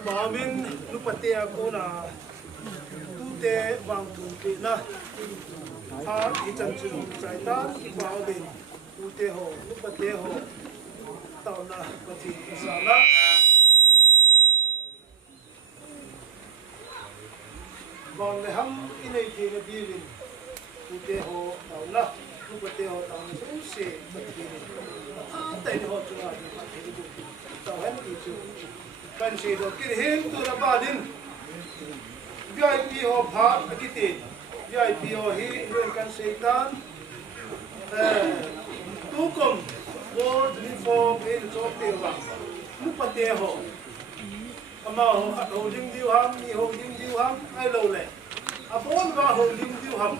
Bamin lupate ako na tute bang tute na ha itan chu chaitan ibawin tute ho lupate ho tao na pati sana bang le ham inay ki na bilin tute ho tao na lupate ho tao na su se pati tay ho chu na tao han ti chu kan si do kir him tu na ba din VIP ho pha akiti VIP ho hi ren kan seitan tu kom gold uniform in chok te wa nu pate ho ama ho ho ding diu ham ni ho ding diu ham ai lo le a bon wa ho ding diu ham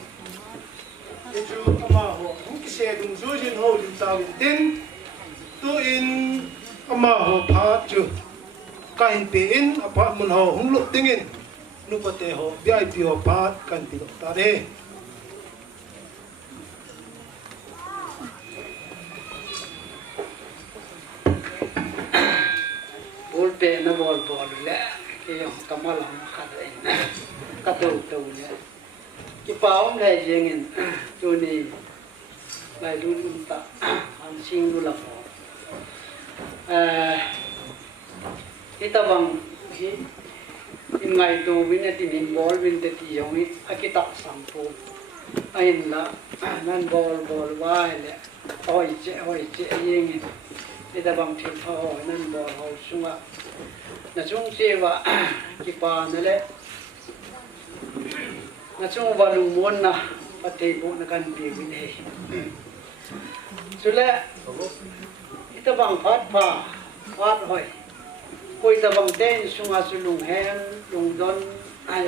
e chu ama ho hu ki se dung zu jin ho ding ta win tin tu in ama ho pha chu kain pe in apa mun ho hung lu tingin nu pate ho VIP ho pat kan ti ta de bol pe na bol le ke yo kamal ham khat en ka tu le ki paom le jengin tu ni lai lu ta an sing lu la ho kita bang hi in ngai tu win ati min bol win te ti yong hi akita sampu ain la nan bol wa le oi che yeng kita bang thi tho nan bol ho sunga na chung che wa ki pa na le na chung wa lu mon na pate bu na kan bi win he sule kita bang phat hoi koi ta bang ten sunga su lung hen lung don ai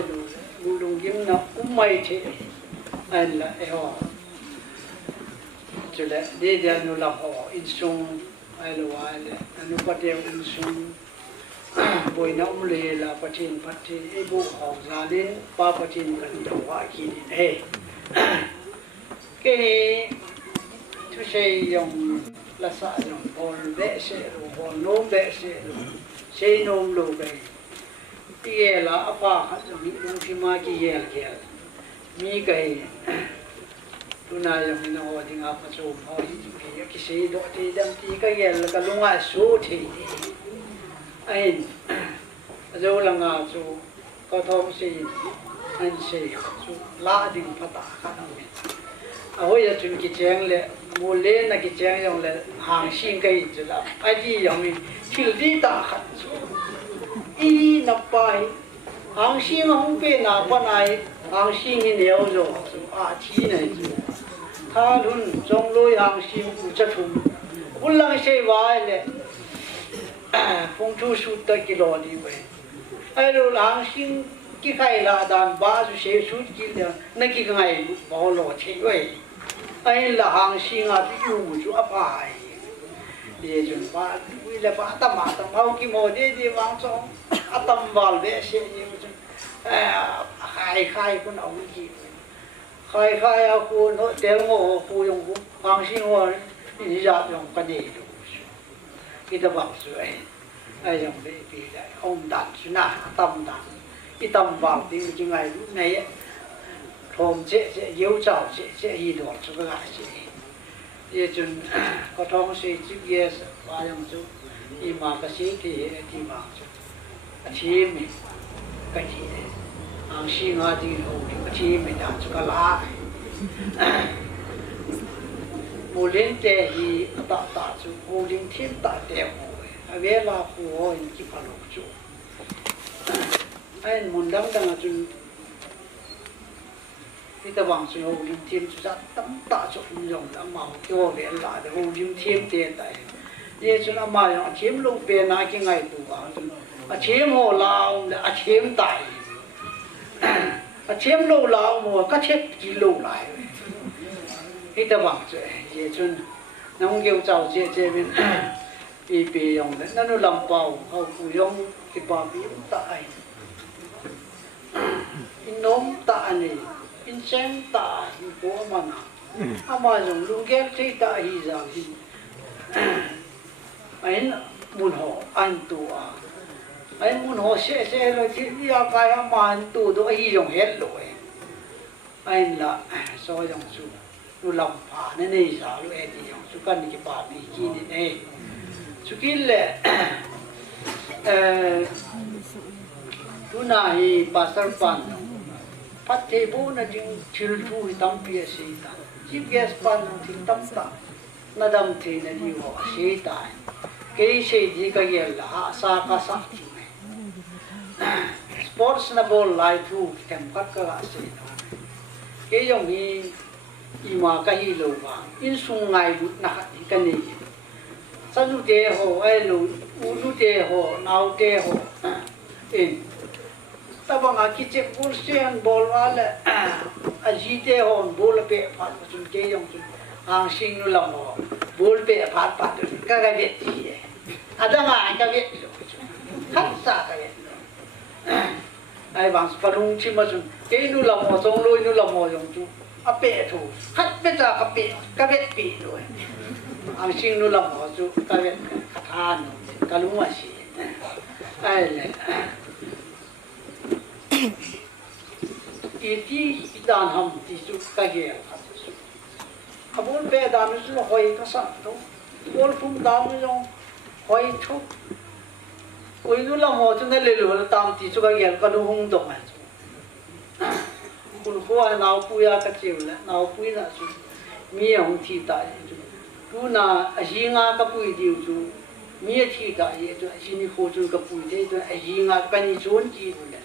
lung gim na umai the ai la e ho chule de dia nu la ho in sung ai lo ai le anu pa de in sung boi na le la patin pati e bu ho za lin pa patin kan do wa ki ni he ke tu sei yong la sa yong bol be se bol no be se sei nom lo bei ye la apa kha mi lu ki ma ki ye ke mi kai tu na ya mi no ding a pa so ho hi ki sei do ti dam ti ka ye la ka lunga su thi ai zo la nga chu ka thong sei an sei chu la ding pa ta kha na mi a ho ya chun ki cheng le mo le na ki cheng yong le hang sing kai chu la ai ji yong mi thil di ta kha i na pai hang sing hong pe na pa nai hang sing ni neo zo a thi nei chu tha lun chong loi hang sing u cha thum ulang sei wai le phong chu su ta ki lo ni we ai lo hang sing ki khai la dan ba su se su ki le na ki ngai bo lo che we ai la hang sing a ti yu chu a pai ye jun ba wi le ba ta ma ta mau ki mo de wang chong atam wal be se ni chu khai kun au ki khai a ku no tel mo ku yong ku hang sing wa ni ja yong ka ni du ki ta ba su ai yong be pi da hong dan su na tam dan i tam wal ti ji ngai lu nei thom che yu chao che hi do chu ga che ye chun ko thong se chi ye ba yong chu i ma ka si ti ma chu a chi mi ka chi ang si nga ti ho ti ka chi mi da chu ka la mo len te hi ta chu ho ling thiên ta te ho a ve la hu ho in ki pa lo chu ai mun dang chun kita bang su ho lim thiên chu sa tam ta chu yong da ma kyo ve la de ho lim thiên te tai ye chu na ma yong chim long pe na ki ngai tu ba a chim ho lao a chim tai a chim lo lao mo ka chet ki lo lai kita bang chu ye chun nong geu chao che bin pi pi yong de na nu lam pao ho ku yong ki pa pi ta ai in nom ta ani in sem ta hi ko mana ama jong lu gel thi ta hi za hi ai mun ho an tu a ai muốn họ sẽ rồi thì đi à cái mà tu đó ai dùng hết rồi ai là so dùng su nu lòng phá nên này sao lu ai dùng su cần cái bà bị chi này su kia là tu này pasar pan phát thế bố na chừng chịu thu tâm bia sĩ ta chỉ gas pan thì tâm ta na đam thì na đi họ sĩ ta cái gì cái gì là sa ka sa sports na ball lai thu tem kat ka la sĩ cái dòng hi ima ka hi lo ba in sung ngai bu na ka ni sa nu te ho ai lo u nu te ho nau te ho in tabang aki cek kursian bol wala ajite hon bol pe phat sun ke yong sun ang sing nu lam ho bol pe phat phat ka ga vet ti ada nga ka vet khat sa ka vet ai bang parung chi ma sun ke nu lam ho song loi nu lam ho yong chu a pe thu khat pe ta ka vet pi loi ang sing nu lam ho chu ka vet khan ka lu ma si ai le iti dan ham ti su ka ge abul be dan su hoi ka sa to bol phum dam jong hoi thu oi nu la mo chu na le lo tam ti su ka ge ka lu hung dong ma kun ho a nau pu ya ka chiu la nau pu na su mi hong ti ta tu na a yi nga ka pu di chu mi ti ta ye chu a ni ho chu ka pu de chu a yi nga ka ni chon ji lu la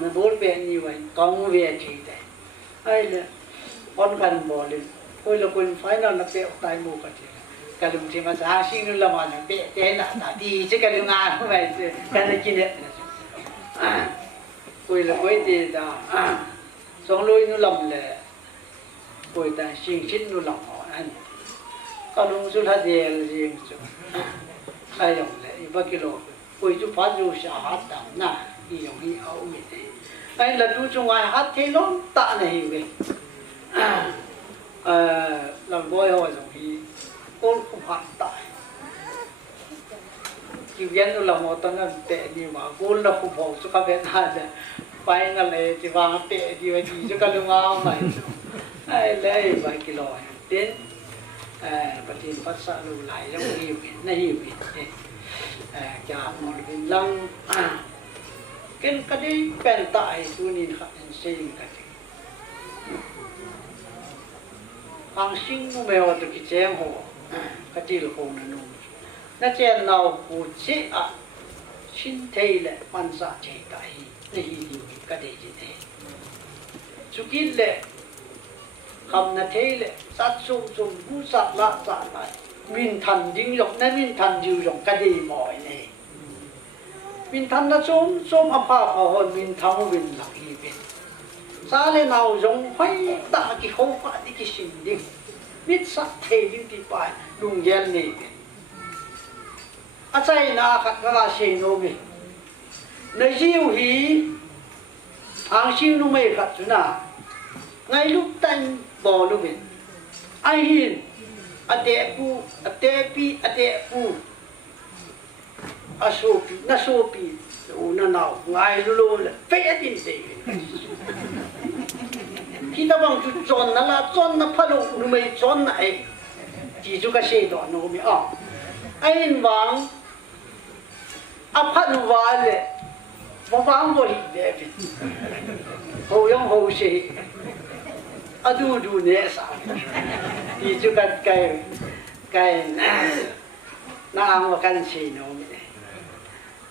mà bố bé như vậy con về thì đấy ai là con gần bỏ lên ôi là quân phải là bé tay mù cái đồng chí mà sao xin là mà bé thế là đi chứ cái đồng ngà không phải cái này chi đấy ôi là quay thì là xong lối nó lầm là ôi ta xin nó lầm họ anh cái đồng số là gì là gì ai đồng lại bao kilo ôi chú phát chú xả hát đào na dùng hi ấu vậy đấy anh là chú trong ngoài hát thế nó tạ này vậy làm bôi hồi dùng hi cô không hoạt tại chịu dân nó là một tầng là tệ nhưng mà cô là không phổ cho các bé ta là phải là lấy thì vàng tệ thì phải chỉ cho các lương ao này ai lấy vài kilo đến và thì phát xạ lưu lại trong hiểu này hiểu cả một cái lăng cái đấy bền tại tôi nhìn họ xây cái hàng sinh nó mèo từ cái chém hồ cái gì là hồ nó chém nào hồ chế à xin thầy là quan sát chế tại này hiểu cái đấy gì thế chú kiến lệ cầm là thế lệ sát sung sung cú sát lại mình thành dính dọc nên mình thành dịu dòng cái gì mỏi này mình thành nó xôm áp phá hơn mình thắng mình là gì vậy sao lại nào giống phải ta cái không phải cái sinh đi biết sát thế những cái bài lùng gian này à sai là các cái gì nó vậy nơi diệu hí hàng sinh nó mê khát chứ nào ngay lúc tan bỏ lúc vậy ai hiền ate pu asopi nasopi una nau ngai lu le fe tin te kita bang chu chon na phalo nu mai chon na ai ji chu ka se do no mi a ain wang a phat wa le wa wang bo hi de bi ho yong ho se adu ne sa ji chu ka cái na ang wa kan si no mi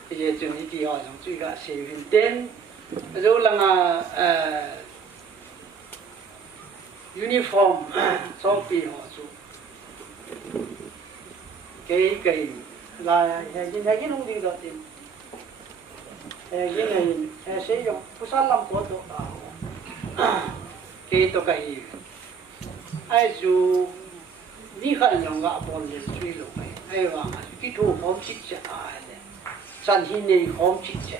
bây giờ chúng đi thì họ giống suy cả sĩ huyền tên rồi là uniform so pi họ su cái là cái nông đi đó thì cái này sẽ dùng pusan làm của tổ cái tổ cái ai su đi khai nhung gạo bồn lên suy lục ai vào cái thu không chích chả san hi nei khom chi che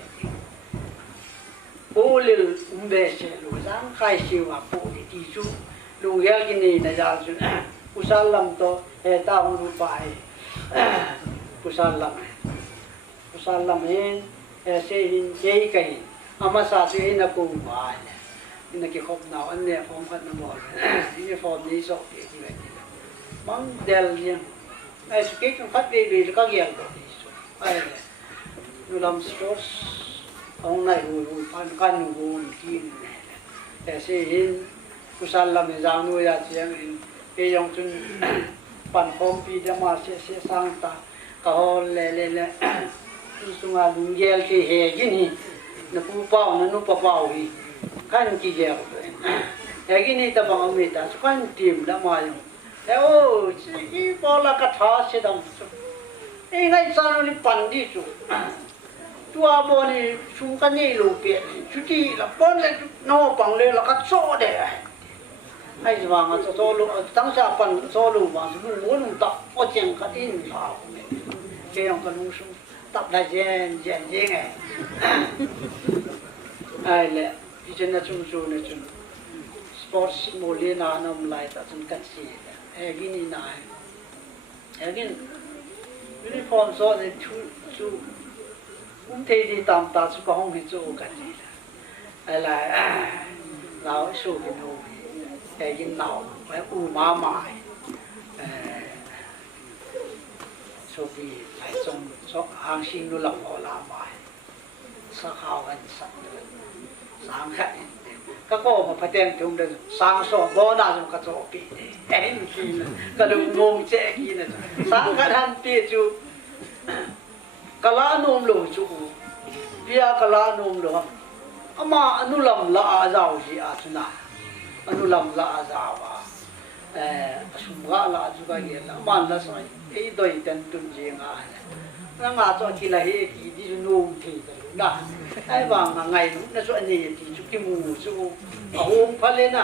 o le umbe che lu sang khai siu a po ti chu lu ya ki nei na ja chu usal lam to he ta ru pai usal kusal lamin se hin ke kai ama sa tu hin aku ba ina ki khop naw an ne form khat na mo ni form ni so ke ti ve mang del ni ai su ke kan khat be ka gyal ko ai nu lam stores ông này hùi phan căn hùi kim để sẽ hin kusal làm giang nuôi ra chiang cái dòng chun pan phong pi đã mà sẽ sang ta cả hồ lệ sung à lung gel thì hè cái này nó pu bao nó bao hi kan ki gel hè cái này ta bằng ông ta kan tìm đã mà dùng thế ô chỉ bao là cái tháo sẽ đâm ấy ngay sao nó đi pan đi chú tua boni sungkan ni lupi cuti la pon le no pang le la kat so de ai jwang a so lu tang sa pan so lu ba su mu lu ta o cheng ka in pa ke yong ka lu su tap da jen ai ai le ki chen na chung su ne chung sports mo le na nam lai ta chung kat si e gi ni na e gi uniform so de chu thế thì tạm ta sẽ có không hình dung cái gì là lão số cái nô cái gì nào phải u má mày số thì phải trong số hàng sinh nó làm họ làm mày sao hao gần sáng khát các cô mà phải đem chúng đến sáng sớm bó na trong các chỗ bị em gì cái đồng ngông chạy kia này sáng khát han tia chú kala nom lo chu bia kala nom lo ama anulam la azau ji atuna anulam la azawa sumga la ju ga ye la man la sai ei doi ten tun ji nga nga cho ki la he ki di nom ki da ai ba nga ngai na so ani ti chu ki mu chu a hom phale na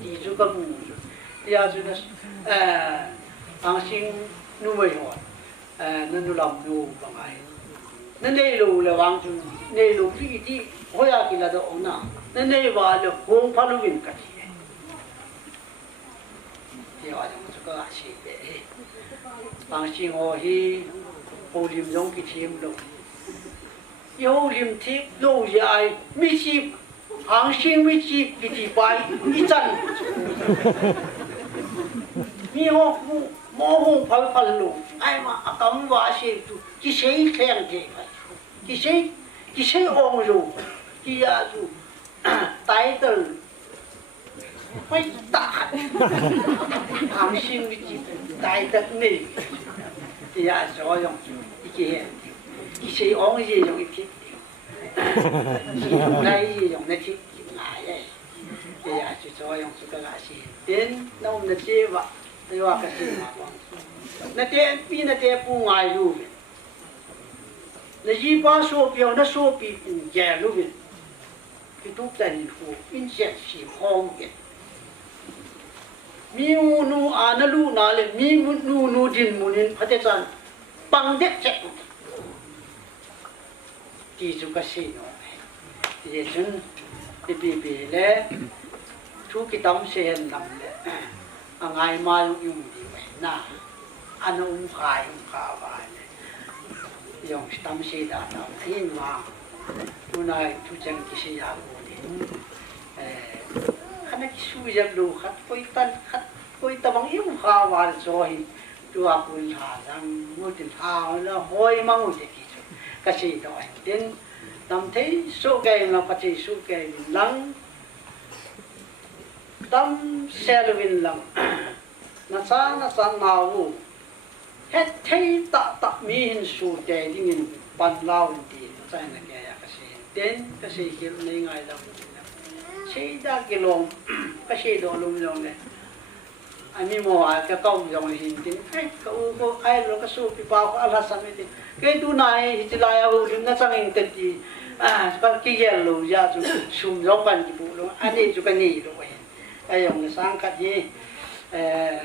ti chu ka mu ya chu na ang sing nu mai ho nanu lam nu ba ngai nên đây là vàng chung đây là phi đi hồi à kia là đó ông nào nên đây vào là không phải lúc bình cái gì thì họ cũng có cái gì đấy bằng sinh họ hi hồ liêm giống cái chim đâu yêu liêm thiếp lâu dài mi chim hàng sinh mi chim cái gì bay ít chân mi họ mô hông phải luôn ai mà cấm vào xem tu cái gì khen thế cái gì ông rồi cái gì tay tử phải tạ hàng sinh với chị tay tử này cái gì so dùng cái gì ông gì dùng cái thịt này dùng cái thịt ngài đấy cái gì so dùng cái gì đến nông nó chơi vậy tôiว่าcái gì mà nè thế pi nè thế pu ngai lu nè gì ba số biểu nè số pi pu già lu cái tu chân hu in sẽ chỉ hong cái mi nu à nè lu nà le mi nu din mu nin phát chân bằng đét chạy thì chú cái gì nó thì chúng thì bị le chú cái tấm xe nằm le ngày mai dùng gì vậy na anh khai vậy dùng tâm sĩ đã nói thiên mà hôm nay chú chân cái gì à bố đi anh ấy suy ra đủ khát quay ta bằng yêu khai vậy rồi chú à quên thà rằng mua tiền thà là hoi mang một cái gì đó đến tâm thấy số cây là cái gì số cây lắng tâm xe vin lắm na sa nào hết thấy tạ mi hình su đề đi nghìn pan lao đi tại là cái gì kiểu này ngay đâu xây ra cái lồng cái gì đó lồng này anh mi mua cái công dòng hình tin cái có ai rồi cái su bị bao cái là sao vậy cái tu này thì lại ở vùng nó sang hình tên gì cái gì lồng ra chú sum giống ban chỉ bộ luôn anh ấy chú cái gì rồi ai dùng sang cái gì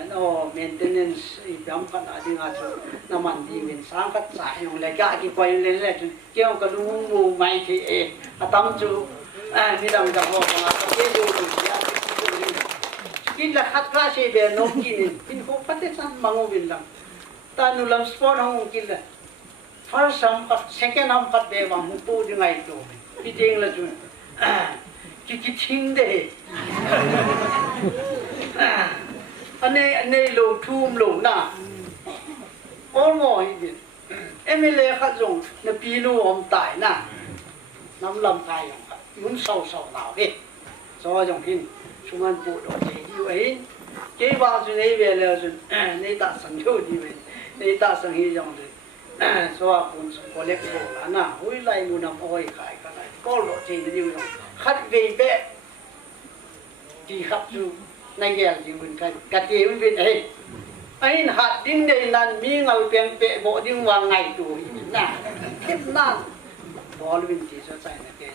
no maintenance bám phát ở đi ngã chỗ nó mình đi mình sang phát giải dùng lại cái quay lên lại kêu cái lúa mù mày thì tâm chú mi làm cái hồ mà cái điều gì là khát khát gì về nấu kín không phát thế sao mà ngon bình lắm ta nu làm sport không kín là first ham kat second ham kat be wang pu di ngai tu pi ding la chu ki thing de ane lo thum lo na all mo hi MLA khat jong na pi nu om tai na nam lam tai yong mun sau sau nào hết so jong hin sungan pu do je yu ai ke ba su nei ve le su nei ta sang chu di ve nei ta sang hi jong de so a kun ko le ko la na hui lai mu nam oi khai ka lai ko lo je di yu khat ve be ti khap su nai ge ji mun ka ti mun ve ai ai hạt đinh đây nan mi ngầu tiền bệ bộ đinh hoàng ngày tuổi nè tiếp nan bỏ lên chỉ cho chạy là kia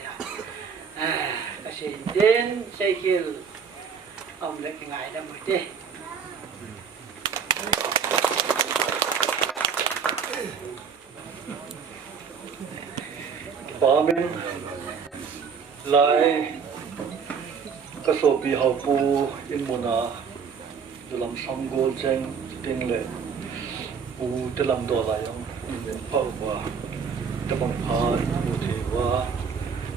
cái gì đến xây kia ông lấy cái ngày đó mới đi bà mình lại cái số bị hậu pu in mùa nào làm xong gold chen tiếng lệ u để làm đồ lại ông mình phao qua để bằng phá u thế qua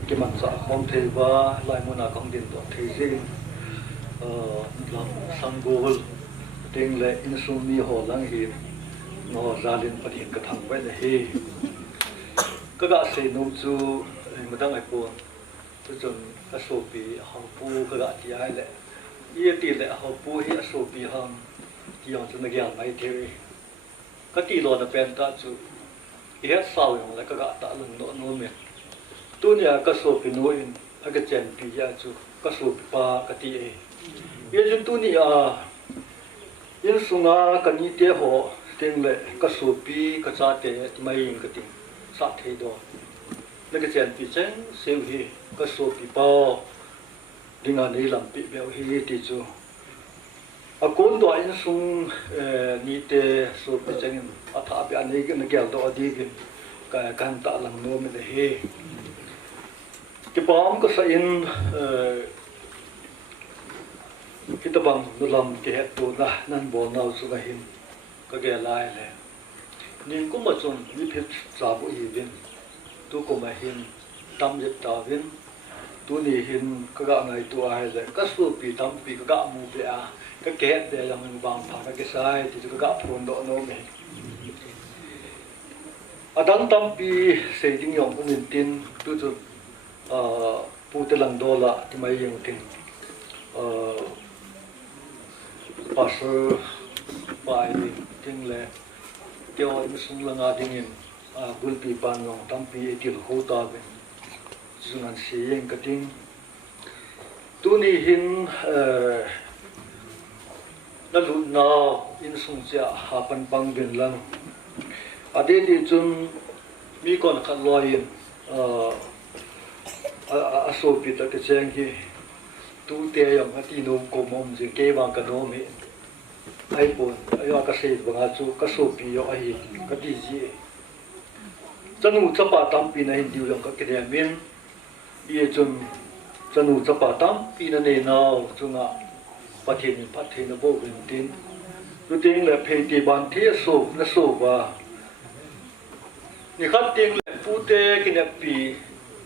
cái mặt xã không thế qua lại muốn là không điện đồ thế gì làm xong gold tiếng lệ in sum mi hồ lăng hiền nó ra lên phát hiện cái thằng vậy là hi các gã sĩ nông chú mà đang ai buồn tôi chọn cái số bị hậu pu các gã thì ai lệ ye ti le ho pu hi so pi ham ti yong chu na gyal mai the ka ti lo na pen ta chu ye sao yong la ka ga ta lung no no me tu nya ka so pi no in a ka chen pi ya chu ka so pi pa ka ti e ye jun tu ni a yin sunga ka ni te ho ting le ka so pi ka cha te mai ing ka ti sa the do na ka chen pi chen seu hi ka so pi pa đi ngang đi làm bị béo hi thì chú à con đó anh sung ni te số bị chăng à thà bị anh ấy cái kéo đó đi cái can tạ làm nô mình hi cái bom có sai in cái tập bằng nó làm cái hệ tổ là nên bỏ nào xuống cái hin cái ghé lại này nhưng cũng mà chọn như thế sao bộ gì viên tôi cũng mà hin tâm dịch tạo viên tu ni hin ka ga ngai tu ai le ka su pi tam pi ka ga mu pe a ka ke de la mun bang pha ka sai ti ka ga phun do no me adang tam pi se ding yong min tin tu chu pu te lang do la ti mai yeng tin pa su pai ting le kyo im sung la nga ding in bul pi pan long tam pi ti ho ta be sungan sieng kating tu ni hin na lu na in sung cha ha pan pang bin lang ade ni chun mi kon khat loin a so pi ta ke cheng hi tu te yam ati no ko mom je ke wang ka no mi ai pon ayo ka se banga chu ka so pi yo ai ka ti ji chanu chapa tam pi na hin diu yam ka ke de min ye chun chanu chapa tam pi na ne naw chunga pathin na bo bin tin tu ting le phei ti ban the so na so ba ni khat ting le pu te ki na pi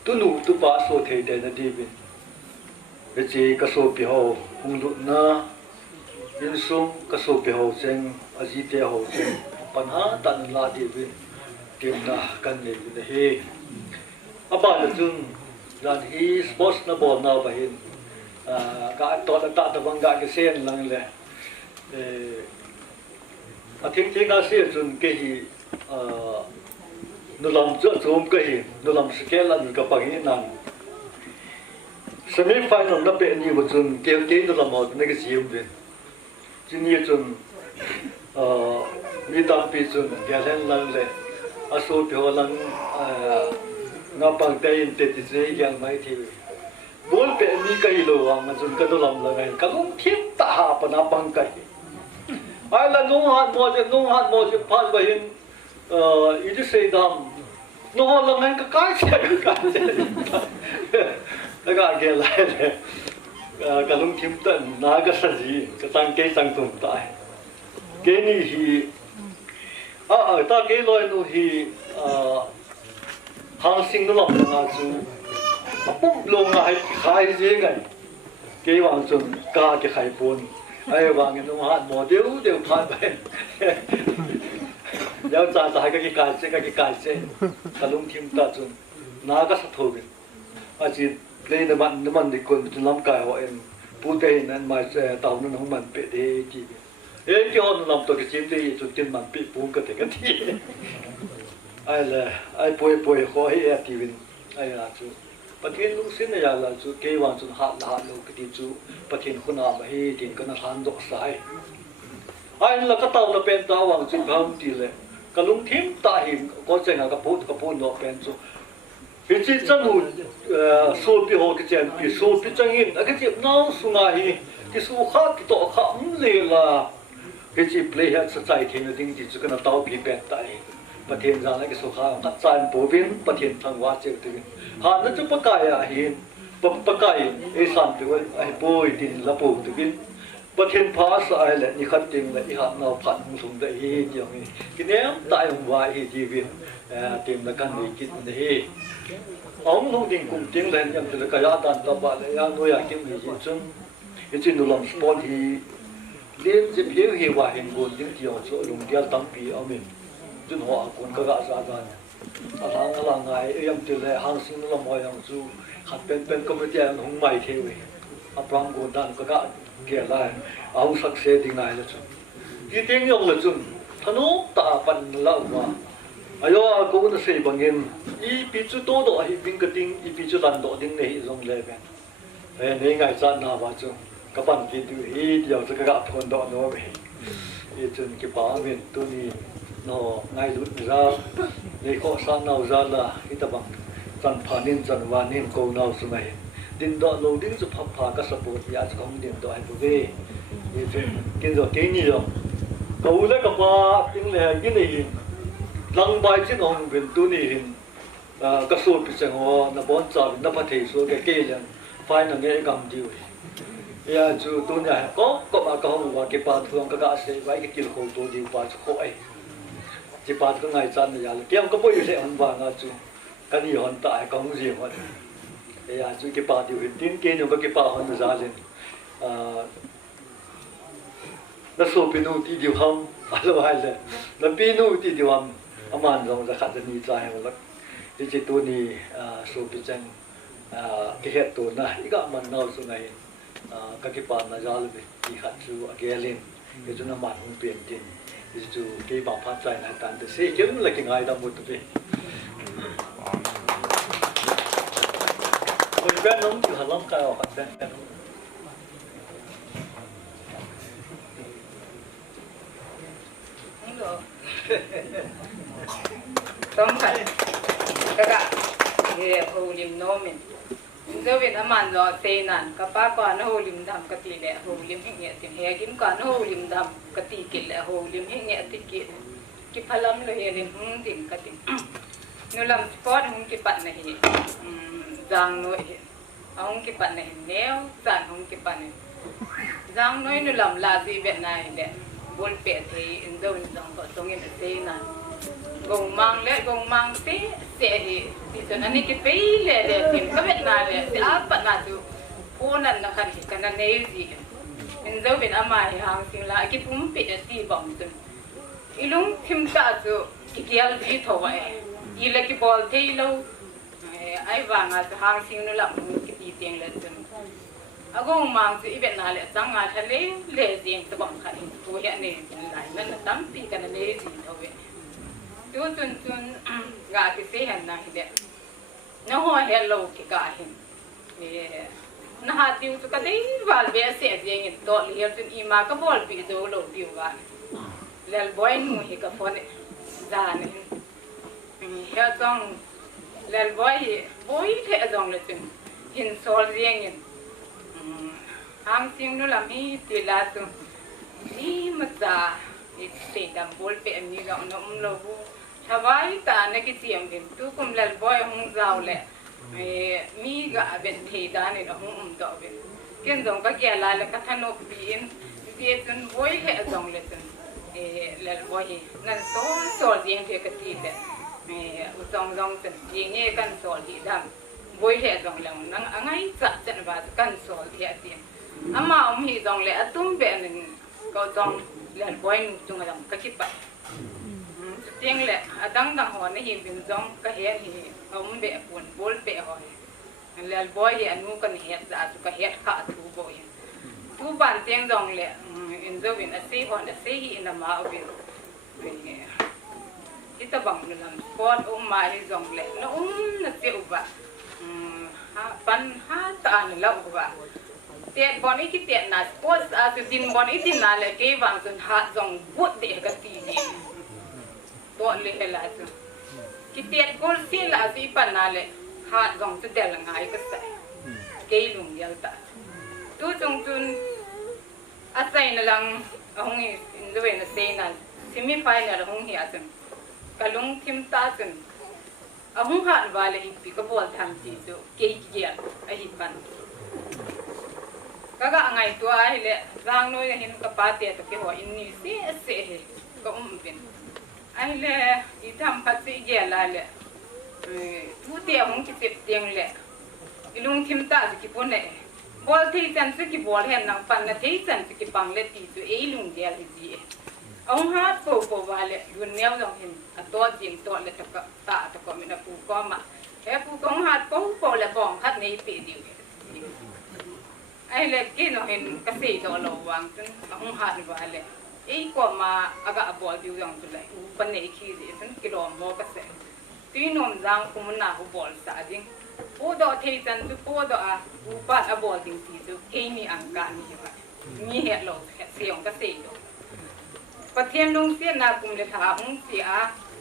tu nu tu pa so the de na di bin be chi ka so pi ho hung lu na yin sum ka so pi ho cheng aji te ho cheng pan ha tan la di bin tim na kan ne bi he apa le chun dan hi sports na ball na ba hin ga to ta ta bang ga ke sen lang le a thing thing na se chun ke hi nu lam chu chum ke hi nu lam scale an ka pa hi nan semi final na pe ni bu chun ke nu lam mo ne ke sium din chin ni chun mi tam pi chun ya len lang le a so pyo lang nga pang tayin te ti je yang mai thi bol pe mi kai lo wa ma chun ka do lam la ngai ka lung thim ta ha pa na pang kai ai la nung hat mo je pas ba hin you just say dam no la ngai ka kai se ka se la ga ge lai le ka lung thim ta na ga sa ji ka tang ke sang tum ta ke ni hi ตาเกลอยนูฮีหางสิงนุ่มงาจูปุ๊บลงมาให้ขายเจ๊ไงเกวางจนกาเกขายปนไอ้วางเงินนุ่มหัดหมดเดี๋ยวผ่านไปเดี๋ยวจ่ายก็กี่การเจ๊ตะลุงทิมตาจนน้าก็สะท้อนอาจีเลยน้ำมันดีคนจนล้ำกายหัวเอ็นพูดได้นั้นมาเจอเต่านั้นของมันเป็ดเอจีกี่คนลำตัวกับจิ้มได้จนจิ้มมันปีปูนก็ถึงกันทีไอ้เลยไอ้ป่วยขอให้ทีวินไอ้อาจูประเทศลุงสินเนี่ยละจูเกวันจนหัดลูกที่จูประเทศคนอามาให้ดินก็น่าทานดอกสายไอ้ละก็เต่าละเป็นตาวังจูพามทีเลยก็ลุงทิมตาหิมก็เจงกับพูดเนาะเป็นจูพิจิตรจันหูสูบปีหกเจนปีสูบปีจังหินไอ้ก็เจ็บน้องสุงาฮีที่สู้ข้าที่ต่อข้ามเลยละพิจิตรเพลย์ให้ใจเทียนดิ้งที่จุกันเต่าปีเป็นตายประเทศจานอะไรก็สุขาขัดใจปูบินประเทศทางวัดเจ้าตัวหานั่นจะประกายหินประกายไอ้สันตัวไอ้ป่วยดินละปูตัวบินประเทศภาษาอะไรนี่ขัดจริงเลยอีหันเอาผ่านมุสลิมได้เฮียอย่างนี้กินเนี้ยตายหัวไอ้จีบินเต็มละกันเลยกินได้เฮียอ๋อมึงดิ้งกุ้งดิ้งเลยยังจะกระยาดันตบอะไรยังนู้อยากกินเลยจนยิ่งดูลำสปอร์ตที่เลี้ยงจะเพียงเหี่ยวเห็นคนยิ่งเที่ยวโซ่ลงเดียวตั้งปีเอามินจนหัวคนก็กระซากันอะไรไงยังจะเลยหางสิ่งนั้นมอยยังจูขัดเป็นก็ไม่ได้หงใหม่เทวีอัปรังโกดันก็กะเกี่ยไรเอาสักเสียดิ้งไงละจุนที่เตียงยงละจุนธนูตาปันเล่ามาอายุกูน่ะเสียบางเงินอีปีจุดโตโตอีบิงกระดิ่งอีปีจุดดันโตดิ้งเนี่ยลงเลยเป็นนี่ไงจานนาบาจุกับปันกินดูอีเดียวจะกระพนโตโน้ไปอีจุนกี่ป้าเป็นตัวนี้นอไงลุดราในข้อสร้างนาวราละอิตาบังจันพานินจันวานินโกนาวสมัยดินดอโลดิ้งจะพับพากระสปุยาจะของดินดอไอ้พวกนี้อีจุนกินดอกเก่งนี่หรอกูเลยกับป้าดิ้งเลยกินเลยลังใบที่น้องเป็นตัวนี้เห็นกระสุนพิเศษหัวนับบอลจ่าเป็นนับพัฒน์ส่วนแก่เกลียนไฟนั่งเงี้ยกำดิวยาจูตัวนี้ก็มาเขาบอกว่าเก็บปลาทวงก็กระเสไว้ก็กินโคตัวดีปลาจะโคไอจีปลาก็ไงจันเนี่ยเกี่ยมก็ไม่อยู่ในอันบางอาจูกันนี่หันตายกองเสียงวันยาจูเก็บปลาดิวเห็นตีนเกณฑ์ก็เก็บปลาหันมาจ้าเลยนักสู้ปีนูที่ดิวห้องอะไรวะเลยนักปีนูที่ดิวห้องอามันลงจะขัดจะมีใจหมดแล้วที่จิตตัวนี้สู้ปีจังที่เหตุตัวน่ะอีกอ่ะมันน่าสนใจก็คิดว่าน่าจะเลยที่ขัดสู้เกลินที่จุนน้ำมันคงเปลี่ยนจริงที่จู่เกี่ยวกับพัฒนาการแต่เสียเกี่ยวกับอะไรกันไงดำหมดเลยคนแก่น้องที่หันหลังกายออกกันแก่ต้องกันก็เฮียโฮลิมโนมินเจ้าเป็นอามันรอเซนันกับป้าก่อนโฮลิมดำกติแหละโฮลิมเงี้ยติเฮียกินก่อนโฮลิมดำกติกินแหละโฮลิมเงี้ยติกินกิพลัมเลยเฮียลิมหุ่งติ่งกตินูลำสปอร์ตหุ่งกิปันนะเฮียจังน้อยหุ่งกิปันนะเนี้ยจันหุ่งกิปันนะจังน้อยนูลำลาซีเวียดนามแหละบนเป็ดที่อินโดนีเซียก็ตรงนี้เซนันgong mang te se di sana ni ke pele le tin ka bet na le se apa na tu onan na kan kana nezi min zo ben ama hang sing la ki pum pe ti bom tu ilung thim ta tu ki kial di thowa e ile ki bol te lo ai wanga hang sing no la ki ti teng le tu agong mang tu ibet na le changa thale le jing ta bom khan tu he ne lai nan na tam pi kana nezi thowe tu tun gà cái xe hình này đấy nó hoa hello cái gà hình nó hạt tiêu cho cái đấy vào về xe gì người to liền tun ima cái bol bị dỗ lẩu tiêu gà lên boy nu hi cái phone ra này theo trong lên boy thế trong là tun hình sol riêng hình hàng sinh nó làm hi tiền là tun đi mà ra cái xe đam bol bị như gạo nó lâu Hawaii ta na kitiam din tu kum lal boy hung zau le mi ga ben the da ni hung do ben ken dong ka kya la ka thano bin ye tun boy he dong le tun le boy nan so jing the ka ti le u zong chen jing ye kan so di dam boy le zong lang nang angai cha chen ba kan so di ti ama hi zong le atum be nen ko zong le boy chung dam ka ki pa tiếng lệ đang hồ này hiện bình giống cái hết thì ông bẹ buồn bố bẹ hỏi là bói thì anh muốn cần hết ra cái hết cả thu bồi thu bản tiếng dòng lệ in dấu biển sĩ hoặc là sĩ hiện là mà ở biển cái ta bằng làm con ông mà thì dòng lệ nó là tiêu vạ ban hát tàn lâu vạ tiền bọn ấy cái tiền là sports cái tiền bọn ấy tiền là cái vàng dần hạt dòng bút để cái gìตัวเลี้ยละจ้ะคิดเตียนกูสิละสิปันนั่นแหละหาดกองจะเดลง่ายก็ใส่เกยลุงยัลตาตู้จงจุนอาศัยนั่นลังหงอินโดเวนัสเซนันซิมิไฟนัลหงเฮียจังกะลุงทิมตาจังหงหาดวาเลยปีกบอลทำจีโจเกยเกียร์ไอหิปันก็ง่ายตัวไอ้เลยร่างน้อยเห็นกับป้าเตียตะเกียหัวอินนี่เสียก็เป็นไอ้เล่อีทำพัดสีเกล่าเล่ทุเตียงของกิจเตียงเล่อีลุงทิมตาสกิปนเล่บอลที่จันสกิบอลเห็นนังปันนะที่จันสกิปังเล่ตีตัวเอลุงเกลจีเอาหาโปวาเล่ดูเนี้ยลองเห็นตัวจริงตัวเล่ตะกตาตะกมินาปูก็มาแค่ปูกงหาโปเล่บองคัดในปีเดียวไอ้เล่กินเราเห็นกษตรตัวเราวางจนเอาหาวาเล่ไอ้กว่ามาอากาศบอลดิวยังจุเลยปันในขี้ดิฉันกิโลมอกเสร็จตีนมจังคุมนาหูบอลสาจิงผู้ดอเทจันทุกผู้ดอผู้ปัดอบอลจริงทีทุกแค่มีอังการนี่ใช่ไหมมีเหตุหลอกเสียงก็เสียงประเทศลุงเสียนาคุมเลยถามหงเสีย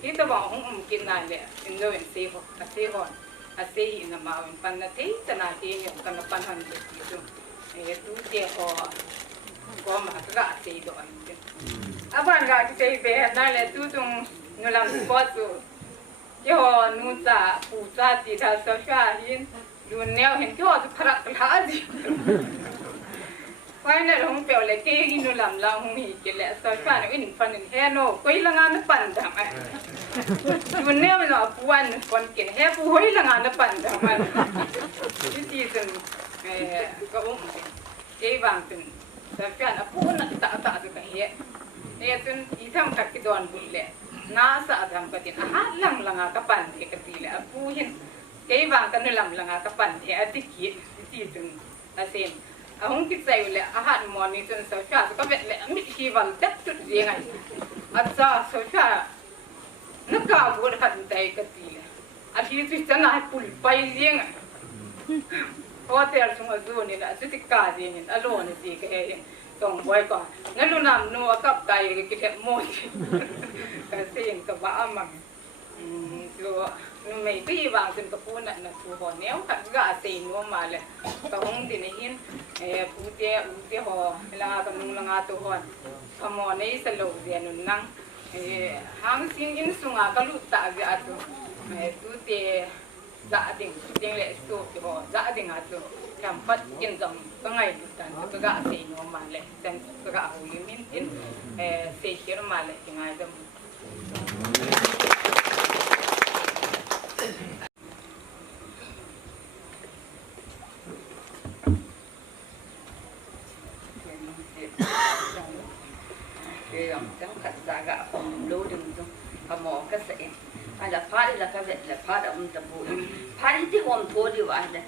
ที่ตะบอกหงกินนานเลยเป็นเรื่องเสียหอนเสียหอนเสียหินมาเป็นปันนาทีจะนาทีเนี่ยกันปันหันเสียจุตู้เสียหอก็มากระเสียดอนaban ga ki be na le tu tung nu lam ko tu yo nu ta pu ta ti ta so sha hin lu neo hen ko tu phara la ji wai na hong pe le ke gi nu lam la hong hi ke le so sha na in fan he no koi la nga na pan dang ai lu neo no pu wan kon ke he pu hoi la nga na pan dang ai ti tung ko ke bang tung so sha na pu na ta ta tu ka heเนี่ยจนอีทำกัดกิดอนบุญเลยน่าสะทำกัดกินอาหารลังลังอากับปันเทกตีเลยผู้เห็นเกี่ยวกับกันลังลังอากับปันเทอติกิที่จนอาเซนอาหงกิจใจเลยอาหารมอนี่จนสาวชาติก็เป็นเลยมิชีวันจัดจุดยังไงอาจารย์สาวชาตินักข่าวบุญขัดใจกัดตีเลยอาทิตย์ที่จะน่าปุ่นไปยังไงเพราะแต่สมัยนู้นนี่แหละจุดที่กาดีนี่อารมณ์นี่ก็เห็นต้องไว้ก่อนงั้นลูกน้ำนัวกับไก่กินแต่หมดก็เสี่ยงกับบ้ามันตัวนุ่มไม่ตีวางจนกระปุกนั่นนะตัวหัวเนี้ยขัดกาเสียนัวมาเลยกระหงดินหินผู้เจ้าหัวลางกับนุ่งลางตัวหัวขมอนี่สโลเดียนุ่นนั่งหางสิ่งอินสุงากระลุตาเดียตัวตัวเจ้าดิ่งดิ่งเลยตัวหัวจ้าดิ่งตัวkampat kinjam pangai butan kaga sei no male dan kaga huli min in sei hir male tingai dam ke yang jang khat saga lo dum dum kamo ka sei ala phari la ka vet la phada tabu phari ti hom thodi wa la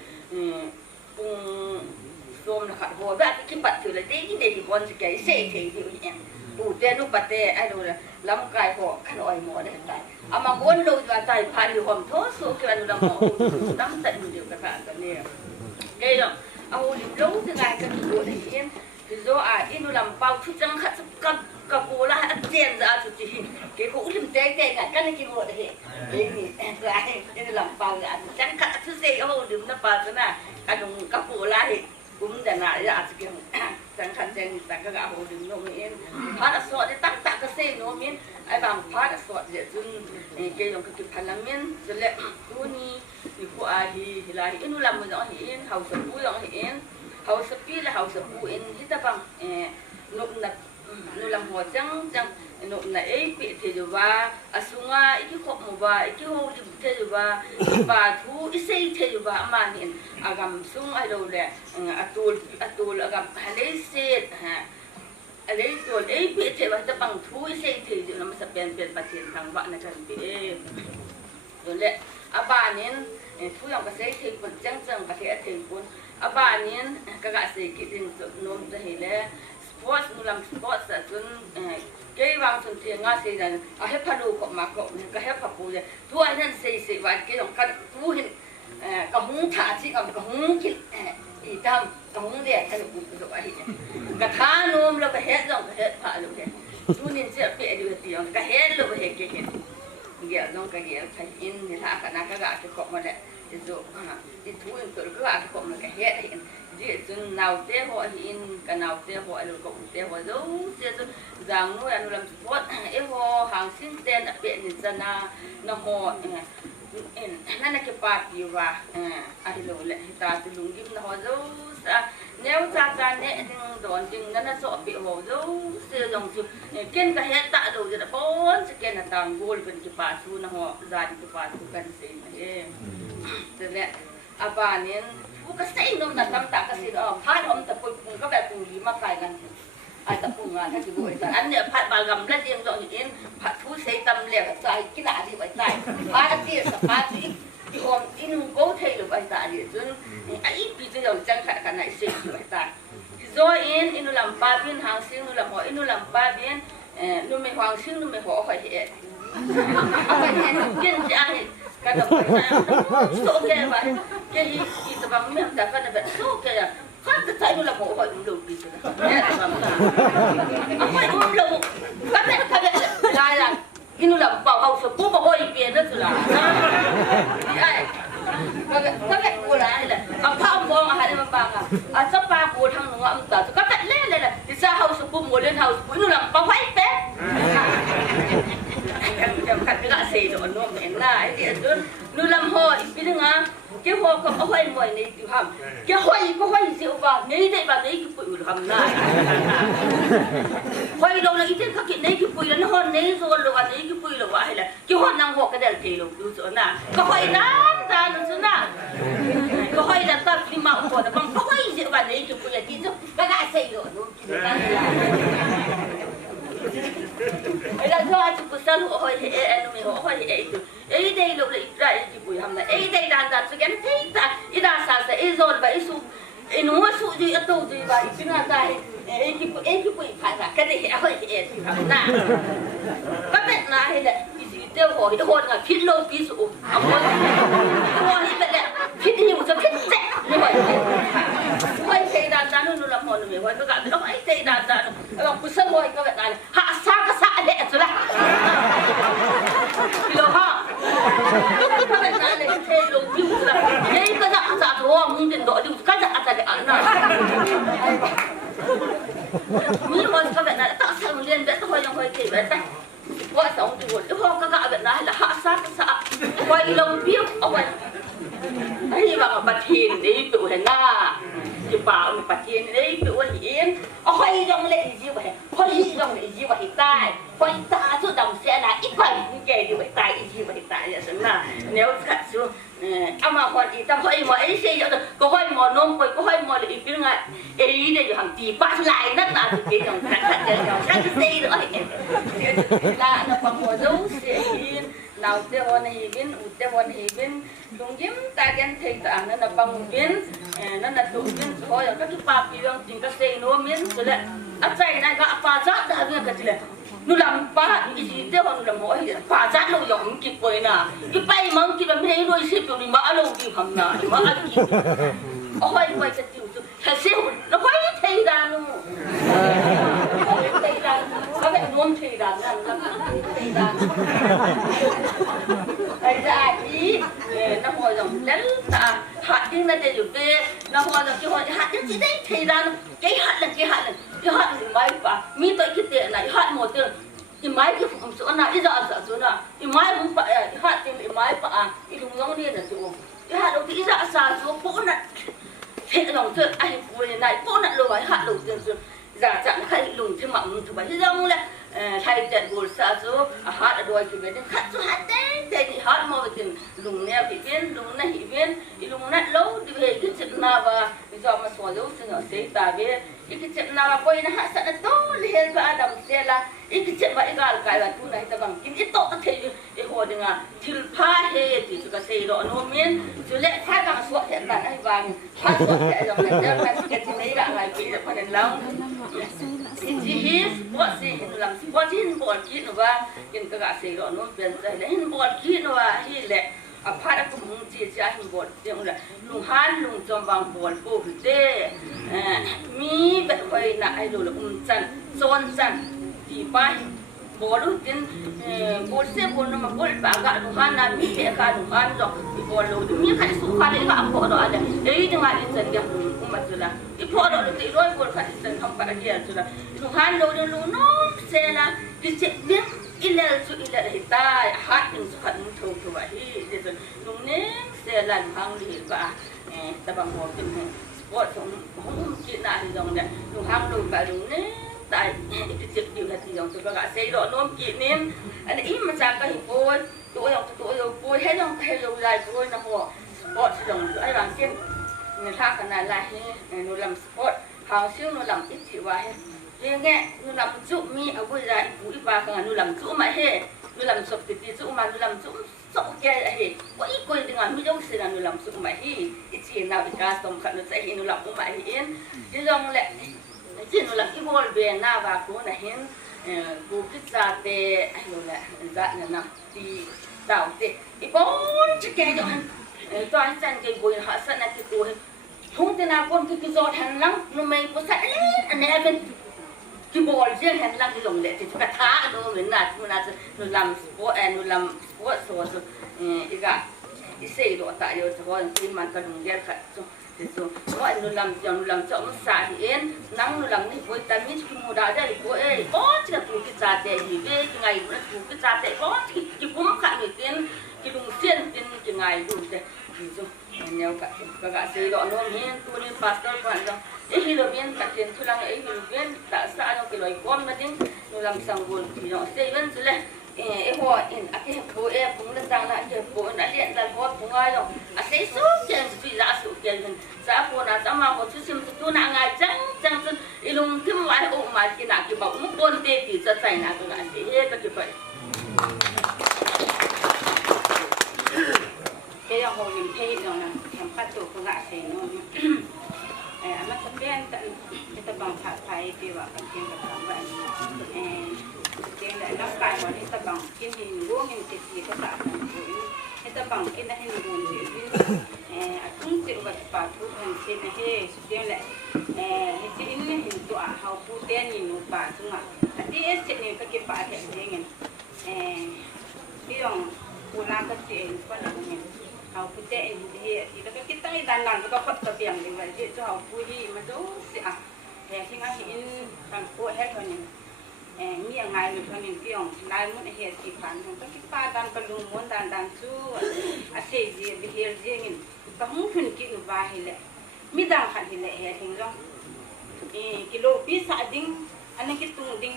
zoom là khát hồ vậy cái bát từ là đấy cái gì con cái xe thì em đủ tiền đủ bát tiền ai đâu là lắm cái họ khát ỏi mỏ đấy tại à mà con đâu là tại phải được hòm thốt số cái là mỏ lắm tận được các bạn cái này đây rồi ao lâu từ ngày cái đồ đấy em thì do in nó làm bao chút trắng khát cặp cô là ăn tiền ra chút gì cái cũng làm té cái này cái đồ đấy cái này làm bao là trắng khát chút gì ao đừng nó bao cái này cái đồng cặp cô là thì cũng đã nãy giờ cái trắng khát trên trắng cái ao đừng nó miên phá đã sọt để tắc cái xe nó miên ai bằng phá đã sọt để dừng cái đồng cái phần làm miên rồi lại tu ni thì cô thì là thì nó làm một rõ hiện hậu sập bui rõ hiện hậu sập pi là hậu sập bui hiện thì ta bằng nộp nạp nu lam ho chang no na e pi the ju ba asunga iki khop mu ba iki ho li the ju ba ba thu isei the ju ba ma ni agam sung ai lo le atul agam hale se ha ale to e pi the ba ta pang thu isei the ju na ma sa pen patien thang ba na kan pi e to le aba nin thu yang ka sei the pun chang ka the the pun aba nin ka ga sei ki din nom ta hele sports nu lam sports sa chun cái vang xuân tiền ngã xây ra à hết phá đồ của mà cậu cái hết phá bùi rồi thua anh nên xây và cái dòng cái thua hiện cái húng thả chỉ còn cái húng kít ý tâm cái húng đẹp cái được được vậy cái thả nôm là cái hết dòng cái hết phá luôn cái thua nên sẽ bị điều tiền cái hết luôn cái cái cái dòng cái cái in thì thả cái nào cái gà cái cậu mà đấy thì rồi thì thua hiện tượng cái gà cái cậu là cái hết hiện dễ chừng nào té họ in cái nào té họ rồi cậu té họ dấu sẽ rằng nuôi anh làm sport em họ hàng sinh tên đặc biệt như thế nào nó họ nên là cái party và ai lâu lệ ta từ lúc kim nó họ dấu nếu cha nè đón chừng nó sợ bị họ dấu sẽ dòng chừng trên cái hết tạ đầu rồi là bốn sẽ cái là tàng gol bên cái party nó họ ra đi cái party cần xin này thế này à bà nên cái xây nó là tâm trạng cái gì đó phát ông tập cùng các bạn cùng đi mà phải gần ai tập cùng à cái buổi anhเนี่ยผัดบางกำลังเรียงดอกอย่างนี้ผัดทุเสตำเลี้ยงใจกีฬาที่ไว้ใจบ้านที่สปาที่ที่อมที่นุ่งโก้เทลไว้ใจเดี๋ยวจนไอ้ปีที่เราจังขะกันไหนเสียไว้ใจโซอินุลำปาบินหางซิงนุลำหัวอินุลำปาบินนุ่มไม่หางซิงนุ่มไม่หัวคอยเห็ดเอาไปเห็นกินจะอะไรกันแบบโซ่แก่ไว้แก่ยี่สิบวันไม่ทำกันแบบโซ่แก่kan ta sai nula mo ko nulu bisu ya apa nulu kata la inula pa hau so po ko i pien na tula ai kata ko la la apa mo ha de ba nga a sa pa ko thang no am ta kata le ti sa hau so po mo len hau so inula pa fai pe kan ka sei do no men na ai ti nulam ho ipil nga cái hoa có hoa mồi này thì hầm cái hoa có hoa rượu vào nấy đây vào nấy cái bụi hầm này hoa đâu là ít nhất các kiện nấy cái bụi nó hoa nấy rồi vào nấy cái bụi là vậy là cái hoa năng hoa cái đèn thì luônดูchỗ nào có hoa đá ra nó chỗ nào có hoa là ta đi mạo hoa là bằng có hoa rượu vào nấy cái bụi là tin chứ các gã xây rồi nó ấy là do chúng tôi sao hoa nó mới hoa ấy đây lúc lại lại cái bụi hầm này ấy đây đàn đàn cái thấy ta ít đàn sao sẽ ít rồi vậy su nó su gì ở đâu gì vậy chứ là tại ấy cái bụi phải là cái này hơi thì nè các bạn là hay là tiêu hỏi hôn là phít lô phí sụ hôn đi vậy nè phít nhiều cho phít chạy như vậy quay xây đàn nó làm hôn rồi quay các bạn nó ấy xây đàn nó cứ sân rồi các bạn này hạ xa cái xã lệ rồi đấy kilo ha các bạn này là thế lục tiêu rồi đấy cái dạ thôi không tiền đổi đi cái dạ là để ăn nào nhưng mà các bạn này tạo sao liên vẽ thôi trong hơi thì vẽ tay qua sống thì một lúc các bạn này là hạ sát cái xã quay lông biếc ở quay ấy mà bạch hiền đấy tụi hình na thì bảo mình bạch hiền đấy tụi hiền quay trong lệ gì vậy quay trong lệ gì vậy tai quay ta chút đồng xe là ít quay những kẻ gì vậy tai gì vậy tai là sống là nếu thật xuống ông mà còn chỉ tâm hơi mà ấy xây dựng có hơi mò nôm quay có hơi mò là ít tiếng ngại ấy đây hàng tỷ bắt lại rất là cái dòng thật xây nữa là nó bằng mò dấu xe nào tiêu hồn này biến út tiêu hồn này biến đúng kiếm ta cái thầy ta nó là bằng biến nó là tụ biến thôi các cái bà bị đang tìm cái xe nó biến rồi lại áp tay này các bà giác đã biến cái gì này nó làm bà cái gì tiêu hồn làm mỗi gì bà giác nó giống kịp vậy nè cái bay măng kịp làm thế đôi xếp rồi mà lâu kịp hầm nè mà ăn kịp ôi quay cái tiểu thật siêu nó quay thầy ra luôn thầy ra các bạn muốn thầy ra thầy ra thầy ra ý nó hồi dòng đến hạt nhưng nó để được về nó hồi dòng cái hồi hạt nhưng chỉ đấy thầy ra cái hạt là máy và mi tới cái tiền này hạt một tiền thì máy cái chỗ nào ít giờ chỗ nào thì máy cũng phải hạt thì máy phải thì đúng giống như là chỗ cái hạt đầu thì dạ xa chỗ bố nè thế lòng chuyện ai phụ này này bố nè rồi hạt đầu tiên rồi giả chẳng hay lùng thêm mỏng thì phải rong là thay trận buồn xa số hát ở đôi thì về đến hát số hát đấy thì hát mà về tiền lùng neo thì viên lùng này thì viên lùng nát lâu thì về cái chuyện nào và do mà xóa dấu sinh ở thế ta về cái chuyện nào là quay nó hát sẽ tốt lên và đầm xe là cái chuyện vậy là cái là tu này ta bằng cái ít tốt thì cái hồi đừng à thil pha he thì chúng ta xây đó nó miên chứ lẽ phát bằng suốt hiện tại hay vàng phát suốt hiện dòng này ra cái chuyện ấy là ngày bị là phần đền lâu chỉ hít bớt gì làm bớt hít bớt kỹ nữa và những cái xây đó nó biến thành là hít bớt kỹ nữa và hít lẽ à phát ra cũng muốn chia sẻ hít bớt tiếng là lùng han lùng trong vàng bớt bố thế mi vậy vậy là ai rồi là chân son chân thì bay bố đối tin bố sẽ bố nó mà bố bà gạ đủ han là mi bé gạ đủ han rồi thì bố lâu thì mi khai số khai đấy gạ bố đó là đấy thì ngài đi chân kìa mà chứ là cái bố đó thì rồi bố khai chân không phải kia chứ là đủ han lâu nó sẽ là cái chuyện biết ít là ta hát những sự khẩn thù thù vậy thì rồi đúng nè sẽ là hàng đi và ta bằng một cái bố không chuyện nào thì dòng này đủ hàng đủ và đúng nè tại cái chuyện điều là thì dòng tôi gạ xây đó nó kỹ nên anh ít mà ra cái bôi tôi bôi hết dòng dài bôi nó họ sport dòng ai bằng kia người ta cái này là nó làm sport hàng siêu nó làm ít chịu vậy riêng nghe nó làm giúp mi ở bây giờ mũi ba cái nó làm giúp mà hết nó làm sụp thì giúp mà nó làm giúp sụp kia hết mỗi કોઈ dengan mi dòng sẽ là nó làm giúp mà hết ít chỉ nào bị cá tôm khăn nó sẽ nó làm cũng mà hết cái dòng lại chỉ nó là cái bol về na và cô này hen cô cứ ra tê anh là ra nè thì đào tê cái bol chỉ cái đó toàn chân cái bồi họ sẵn là cái tuổi không thể nào con cái giọt hành lắm nó mày có sẵn anh em bên cái bol riêng hành lắm cái lồng lệ thì chúng ta thả đâu mình là nó làm sport rồi cái gà cái xe đó tại rồi thôi khi mà ta dùng đeo khẩn so gọi nó làm cho nó xả thì em nắng nó làm thì với ta biết cái mùa đó đây của ấy có chỉ là cái trà tệ gì về cái ngày nó cái trà tệ có thì cũng khả người tiên cái đồng tiền tiên cái ngày đủ tệ ví dụ nếu cả xây đó nó miên tôi nên pastor quan trọng ấy khi đầu tiên cả tiền thu lăng ấy đầu tiên đã xả nó cái loại con mà tiếng nó làm sang buồn thì nó xây vẫn chứ lên em hỏi cái bố em cũng là rằng là cái bố đã điện là bố cũng ai rồi sẽ số tiền suy ra sự tiền giá bố là giá mà một chút xem tôi là ngày trắng chân ilung thêm ngoài ôm mà cái nào cái bảo muốn buồn tê thì rất phải là cái này thì hết cái vậy cái dòng hồ nhìn thấy rồi nè làm phát tổ của gạ thì nó nó sẽ bên tận cái tập bằng phạt phải thì vào cái tiền là vậy tiền lại nó cài vào đi tập bằng cái hình vuông hình chỉ có cả cái tập bằng cái này hình buồn chữ cũng chịu vật phạt thuốc hình trên này hết tiền lại cái hình tọa hậu phu tiền nhìn một bà chung à đi hết chuyện này cái bà thẹn thế nghe cái dòng của làm cái chuyện quan trọng nghe hậu phu tiền thì cái tay đàn đàn nó có phật tập biển thì vậy cho hậu phu đi mà đâu sẽ thì khi anh hiện thành phố hết rồi nghĩa ngày được thôi mình kêu lại muốn hiện thì phản không cái ba đàn cái lùng muốn đàn chú sẽ gì bị hiện gì nghìn có muốn thuyền kỹ được vài hệ lệ mi đàn phản hệ lệ hệ thành rồi cái lô bí xã đinh anh cái tung đinh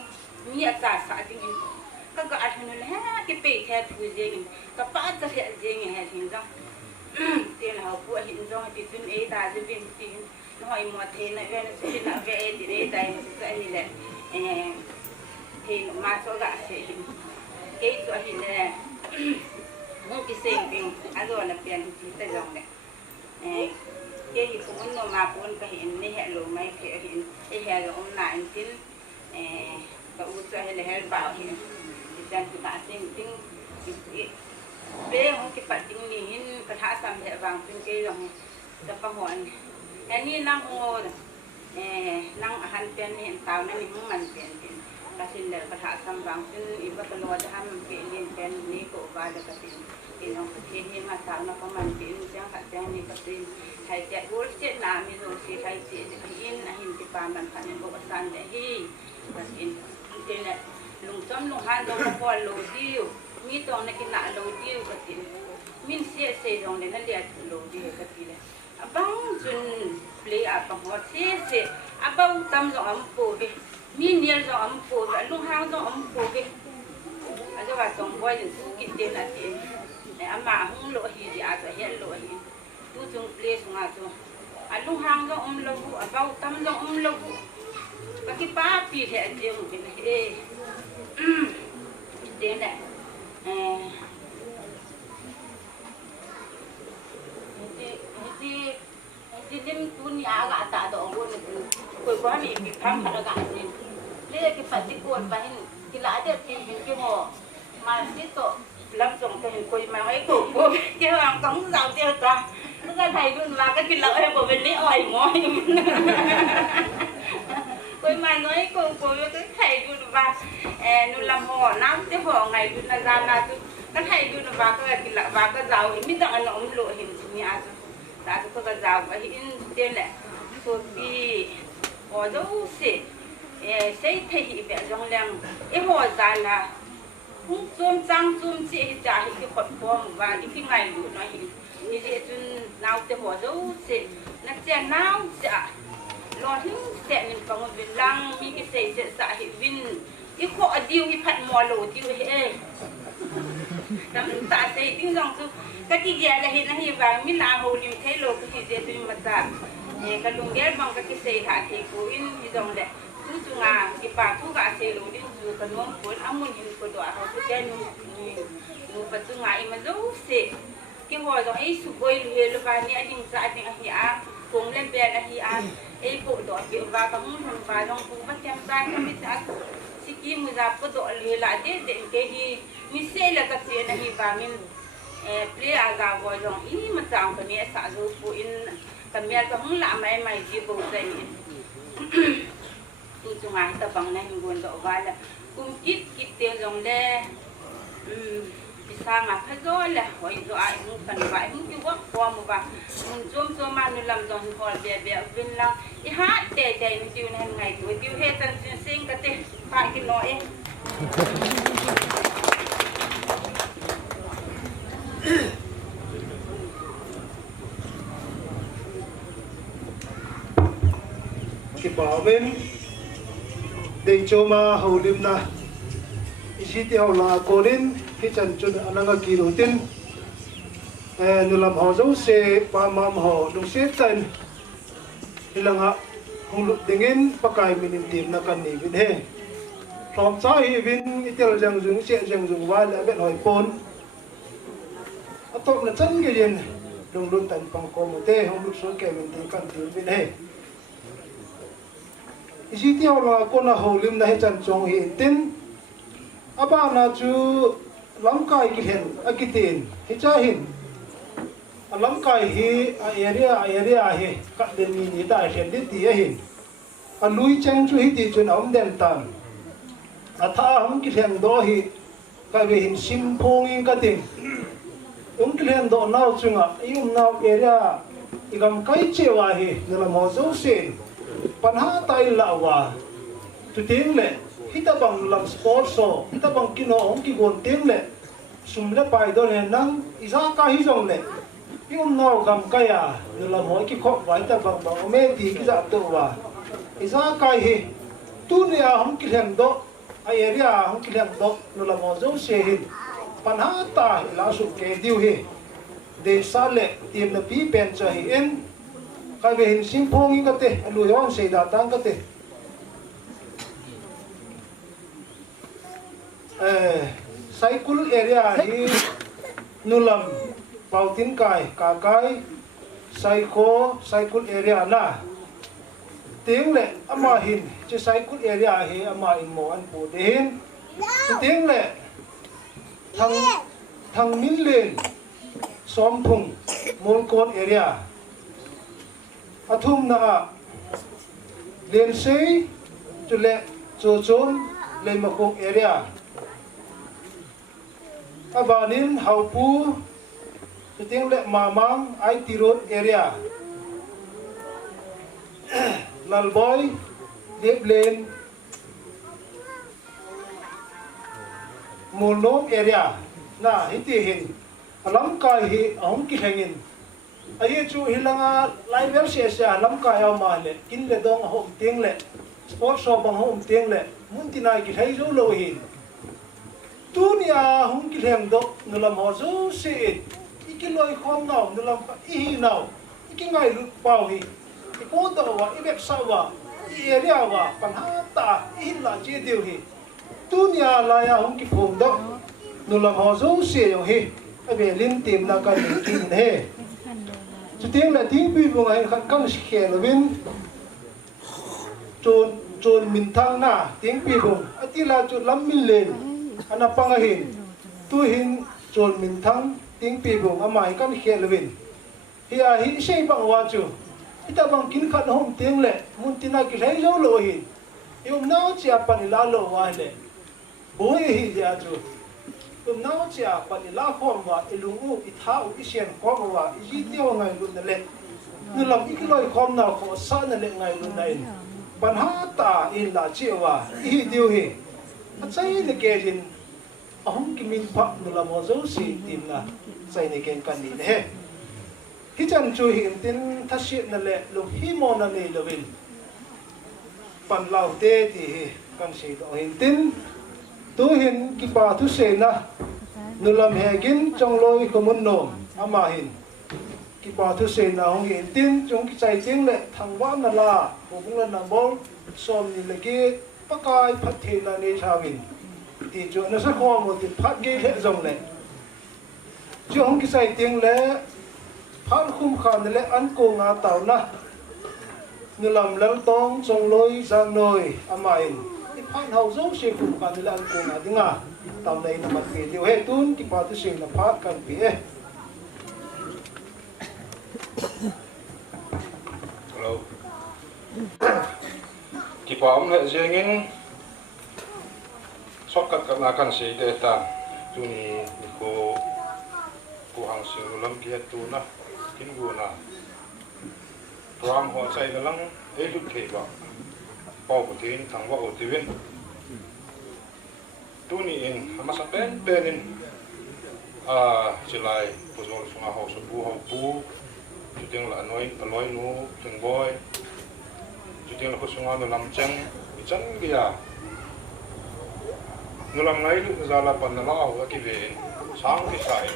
nghĩa giả xã đinh các cái anh nói là cái bể theo thứ gì nghìn các ba cái hệ gì nghìn hệ thành rồi tiền là học hiện rồi thì tuyên ấy ta sẽ viên tiền hỏi một thế này về sẽ là về thì đấy đây sẽ như này thì mà cho gạ sẽ cái chỗ hình này một cái sen tiền anh rồi là tiền thì tay dòng này cái thì cũng nó mà cũng cái hình này hệ lùi mấy cái hình cái hệ rồi ông lại chính và u cho hay là hệ bảo thì đang cứ bạn tiền tiền bé không cái bạn tiền này cái thả xăm hệ vàng trên cái dòng tập bằng hỏi ini nang ngô nang ahan pen hiện tàu nên mình mình pen là xin để phát hạ sang vàng xin iba cái lúa ham cái liên pen ní cổ vai được cái tiền nó cái thiên mà tàu nó có mình tiền chẳng hạn pen ní cái tiền hay chạy bút chết làm như rồi thì hay chị thì in là hình cái bàn bàn phản bộ san để hi và in cái này lùng chấm lùng han đâu có qua lô tiêu mi to này cái nã lô tiêu cái tiền min xe xe rồi này nó liệt lô tiêu cái tiền bang chun play à bằng hoa thế à bao tâm rồi âm phù về mi nhiều rồi âm phù về lúc hao rồi âm phù về à cho bà chồng quay những tu kỹ tiền là tiền này à mà không lộ gì à rồi hiện lộ gì tu chung play chung à lúc hao rồi lâu à bao tâm rồi lâu các cái ba pi thì anh riêng cái này tiền này thì đêm tuần nhà gà ta đó luôn rồi quá mình bị khám khá là gà gì đây cái phầnที่ควรไปที่หลายเดือนที่cái mò màที่tổ làm trồng thì quỳ mà mấy cụ cô cái hoàng cống giàu tiêu ta nó ra thầy luôn là cái lợi em của mình lấy ỏi ngói quỳ mà nói cô cái thầy luôn và nó làm mò năm cái hồ ngày luôn là ra là cái thầy luôn và cái lợi và cái giàu ấy biết rằng nó ông lộ hình nhà đã có cái giàu và hiện tên này số đi ở đâu sẽ thấy vẻ trong làng em hỏi ra là không zoom trang zoom chị trả cái phần form và những cái ngày lũ nói như vậy chun nào thì hỏi đâu sẽ nó sẽ nào sẽ lo thứ sẽ mình có một việc lăng mi cái sẽ xã hiện vinh cái khó điều cái phận mò lỗ điều hệ tấm ta sẽ tiếng dòng tu cái gì là hiện nay và mình làm hồ liêm thấy lỗ cái gì thì mà ta cái lùng ghé bằng cái xe thả thì cố in thì dòng đấy tu chung à cái bà thu cả xe lỗ đi tu cái nón cuốn áo môn hình của đội họ cái chân nu bắt chung à mà dấu xe cái hồi đó ấy sụp bơi lừa và nhẹ đình ra đình à cùng lên bè là à ấy bộ đội biểu và có muốn làm và trong cũng bắt chăm tay cái biết sao si kim người già có đội lừa lại thế để cái gì mình xe là cái chuyện này và mình play à già rồi rồi ý mà chẳng cái này xả rồi phụ in cái mẹ có muốn làm mày gì bộ dậy tu chung ai ta bằng này buồn độ vai là cùng kít tiền dòng đe sang mà phải rồi là hỏi rồi ai cũng cần phải cũng cái quốc qua một vài zoom mà nó làm dòng hồi bè bên là cái hát tè nó tiêu này ngày tuổi tiêu hết tân sinh cái tè phải cái nói cái bảo bên để cho mà hậu đêm na chỉ tiêu là cố đến khi chân chân anh đang kỳ đầu tiên nó làm họ dấu xe và mà họ đúng xe chân thì là ngã không lục tiếng bắc cái mình tìm là cần gì bên hè phòng xã hội bên cái tiêu rằng dùng xe rằng dùng vai lại bên hỏi phone ở top là chân cái gì đồng luôn tận bằng có một tê không lục số kẻ mình thì cần tìm bên hè chỉ tiêu là con là hậu lim này chân trong hiện tin apa na chu lamkai ki hen akitin hi cha hin lamkai hi area hi ka den ni da hen di ti hin a lui chang chu hi ti chun om den tan a tha hum ki hen do hi ka ve hin sim phong in ka tin ki hen do nau chunga nau area igam kai chewa hi nala mo zo sen panha tai lawa tu tin le hita bang lam sport so hita bang kino ong ki gon tiếng le sum le pai do le nang iza ka hi jong le yum no gam ka ya le la moi ki khop vai ta bang bang me ti ki za to wa iza ka hi tu ne a hom ki lem do ai area hom ki lem do no la mo zo se hin pan ha ta la su ke diu hi de sa le tim na pi pen cha hi en ka ve hin sim phong i ka te lu yong se da tang ka te cycle area hi nulam pautin kai ka kai cycle area na tiếng lệ ama hin che cycle area hi ama in mo an pu de hin tiếng lệ thằng min len som phung mon kon area athum na len sei chu le cho chon le ma kong area abanin haupu tiếng lệ mamang IT road area lalboy dep lane molnom area na hiti hin alam kai hi ahom ki hengin ai chu hilanga live se se lam ka ya ma le kin le dong hom tieng le sport shop bang hom tieng le mun tinai ki thai zo lo hin tunia hung ki heng do nulam ho zo se ikiloi khom nau nulam i nau ikingai lu pau hi ko do wa ibek sa wa i area wa pan ha ta i la che deu hi tunia la ya hung ki khom do nulam ho zo se yo hi abe lin tim na ka ni kin he chu tieng la ting pi bu ngai khan kam khe lo win chon min thang na tiếng pi bùng atila chu lam min len ana panga hin tu hin chon min thang tiếng pi bùng amai kan khel win hiya hi sei bang wa chu ita bang kin khat hom tiếng le mun tina ki rei lo lo hin yum nau chia pan la lo wa le boi hi ja chu yum nau chia pan la khom wa ilungu ithau isian ko wa ji tio ngai lu na le nu lam ikiloi khom na kho sa na le ngai lu na in pan ha ta in la chiwa i diu hi a chai ne ke jin ahum ki min pha nu la mo zo si tin na chai ne ken kan ni he hi chan chu hi tin tha shi na le lu hi mo na ne lovin pan lau te ti hi kan si do hin tin tu hin ki pa tu se na nu lam he gin chong loi ko mun no ama hin ki pa thu se na hong hin tin chung ki chai ting le thang wa na la ho bung la na bol som ni le ki pakai phat the na ne thawin ti chu na sa kho mo ti phat ge he zong le chu hong ki chai ting le phat khum khan le an ko nga taw na ni lam lal tong chong loi sang noi amain ti phat hau zo se khum khan le an ko nga dinga taw nei na mat ke liu he tun ki pa thu se na phat kan pi e Hello. Kipa om le zengin sokat ka na kan si de ta tuni ko hang sing lam ki tu na kin gu na pram ho chai na lang e lu ke ba pau ko tin thang wa o ti win tuni in ama sa pen in chilai pozol sunga ho so bu ho pu chú tiếng là nói nu từng boy chú tiếng là có sung nó làm chân bị chân kìa nó làm ngay lúc ra là phần nó lao cái về sáng cái sai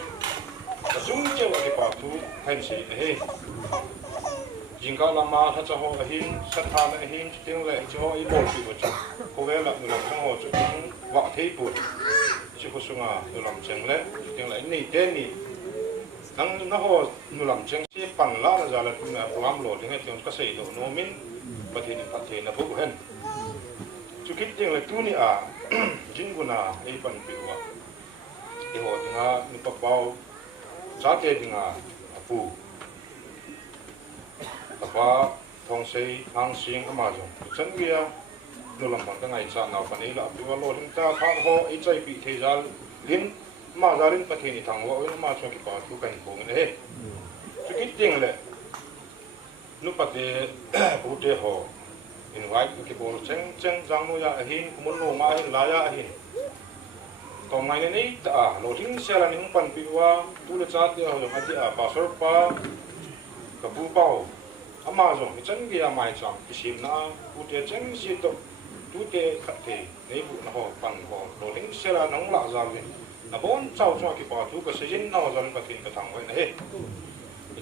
là chúng chơi cái bảo thu thành sĩ thế chính cả làm mà thật cho họ hin sát than là hin chú tiếng lại cho họ ý bộ sự của chú có vẻ là người làm trong họ chú tiếng vợ thế bụt chú có sung nó làm chân đấy chú tiếng lại này tên này nang na ho nu lam cheng chi pan la na zala na program lo ding he ka sei do no min pathin pathin na bu hen chu kit ding le tu ni a jin guna e pan pi wa e ho dinga ni pa pau sa te dinga pu pa thong sei hang sing ama jo chen kia nu lam pan ta ngai cha na pan e la pi wa lo ding ta kha ho e chai pi the zal lin mà gia đình phát hiện thằng vợ nó mà cho cái bảo thu cảnh của người này, chứ cái tiếng là lúc bắt để bố trẻ họ, in vay cái bố cheng cheng giang nuôi ya hin, muốn nuôi mà hin lá ya hin, còn ngày này lô chính xe là những phần bị qua tu lệ chát dia rồi hati bà sơ pa, cái bố bao, mà rồi cái chân kia mai chẳng cái xin na bố trẻ cheng xin to, tu trẻ khát thì nếu bố nó họ phần họ lô chính xe là nóng lạ ra vậy. Na bon chau cho ki pa tu ka sejin na zan ka tin ka thang wai na he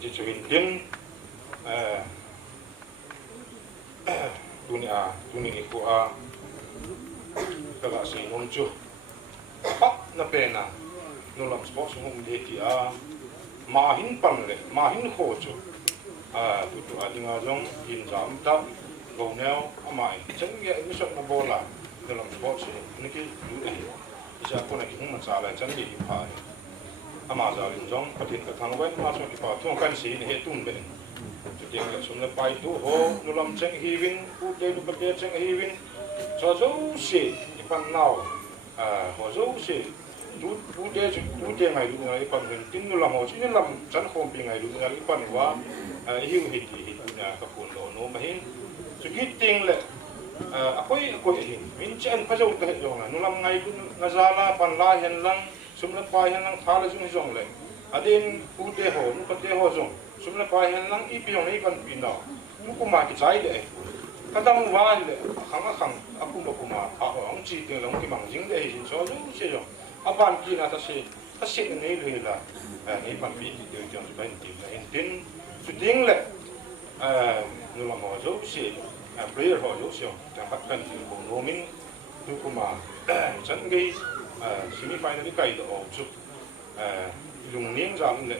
ti chu hin tin tuni ku ka ga si non chu pat na pena no lam sports hum de ti ma hin pan le ma hin kho chu tu adinga jong hin jam ta go neo amai chen ge mi shot na bola no lam sports ni ki du isa ko na ki hum sa la chan di pha ama za rin jong pathin ka thang wen ma so ki pa thong kan si ni he tun be chu tiang la sum na pai tu ho nu lam cheng hi win u de lu ba de cheng hi win cho zo si ni pan nau ho zo si tu de ngai lu ngai pan hin tin nu lam ho chi ni lam chan khom pi ngai lu ngai pan wa hiu hi ti na ka pun lo no ma hin chu ki ting le akoi hin min chen pha zo ka he jong na nu lam ngai lu nga za la pan la hen lang sum la pa hen lang tha la jung jong le adin u de ho nu pa de ho jong sum la pai hen lang I piong nei kan pin no mu ku ma ki chai le ka dang wa le khang aku ma ku ma a ong chi te long ki mang jing de hin so lu se yo aban ki na ta se nei le la nei pan pi ki de jong ban ti la en tin tu ding le nu la mo zo se player ho zo se ta pat kan ti ko no min tu ku ma chan ge semi final kai do chu lung ning jam le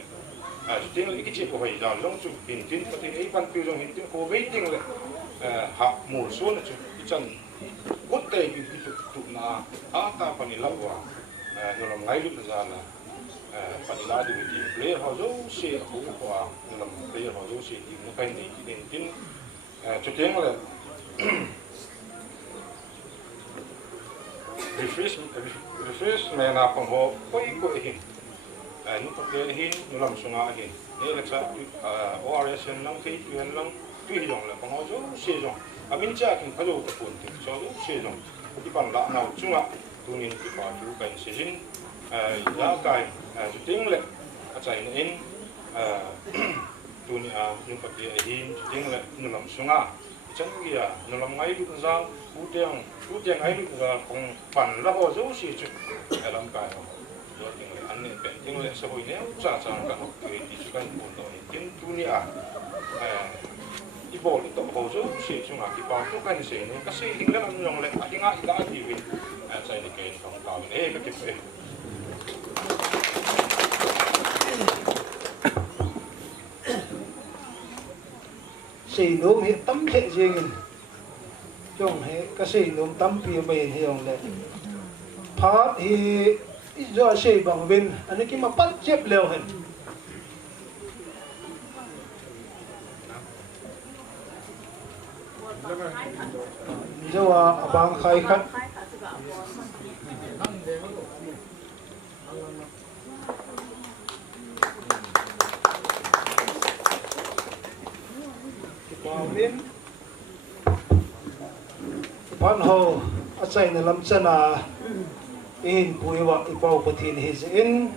tiếng là cái chuyện của vậy là long chụp hình tin có thể ấy văn tiêu trong hình tin cô vây tiếng là học mùa xuân là chụp cái chân cốt tề cái tụ na ta phần này lâu à rồi làm ngay lúc ra là phần lá thì mình lấy họ dấu xe cũng qua làm lấy họ dấu xe thì nó cái này nên tin chụp tiếng là refresh mà phong hộ quay hình nu pakde hin nu lam sunga hin ne la cha ORS lang ke tuen lang tui jong la pango jo se jong amin cha kin phalo ta pun ti so jo se jong ti pan la na chunga tunin ti pa ju kan se jin ya kai ju ting le a chai ne in tuni nu pakde hin ting le nu lam sunga chan ya nu lam ngai lu za u tiang ai lu za kong pan la ho jo se chu lam kai do ting le an ne pe ting le sa hoi ne cha ka ho ke ti chu kan pun do ni tin tu ni I bol to ho zo se chu nga ki pa tu kan se ne ka se hing le an long le a hinga I da ti win sai ni ke thong ka ne ka ti pe sĩ nôm hiện tâm thể riêng trong hệ cái sĩ nôm tâm phía bên hiền lệ phát thì do sĩ bằng bên anh ấy mà bắt chép leo hình do bằng khai khát bên pan hồ ở đây là làm chân à in bùi vợ bao bát thiên hết in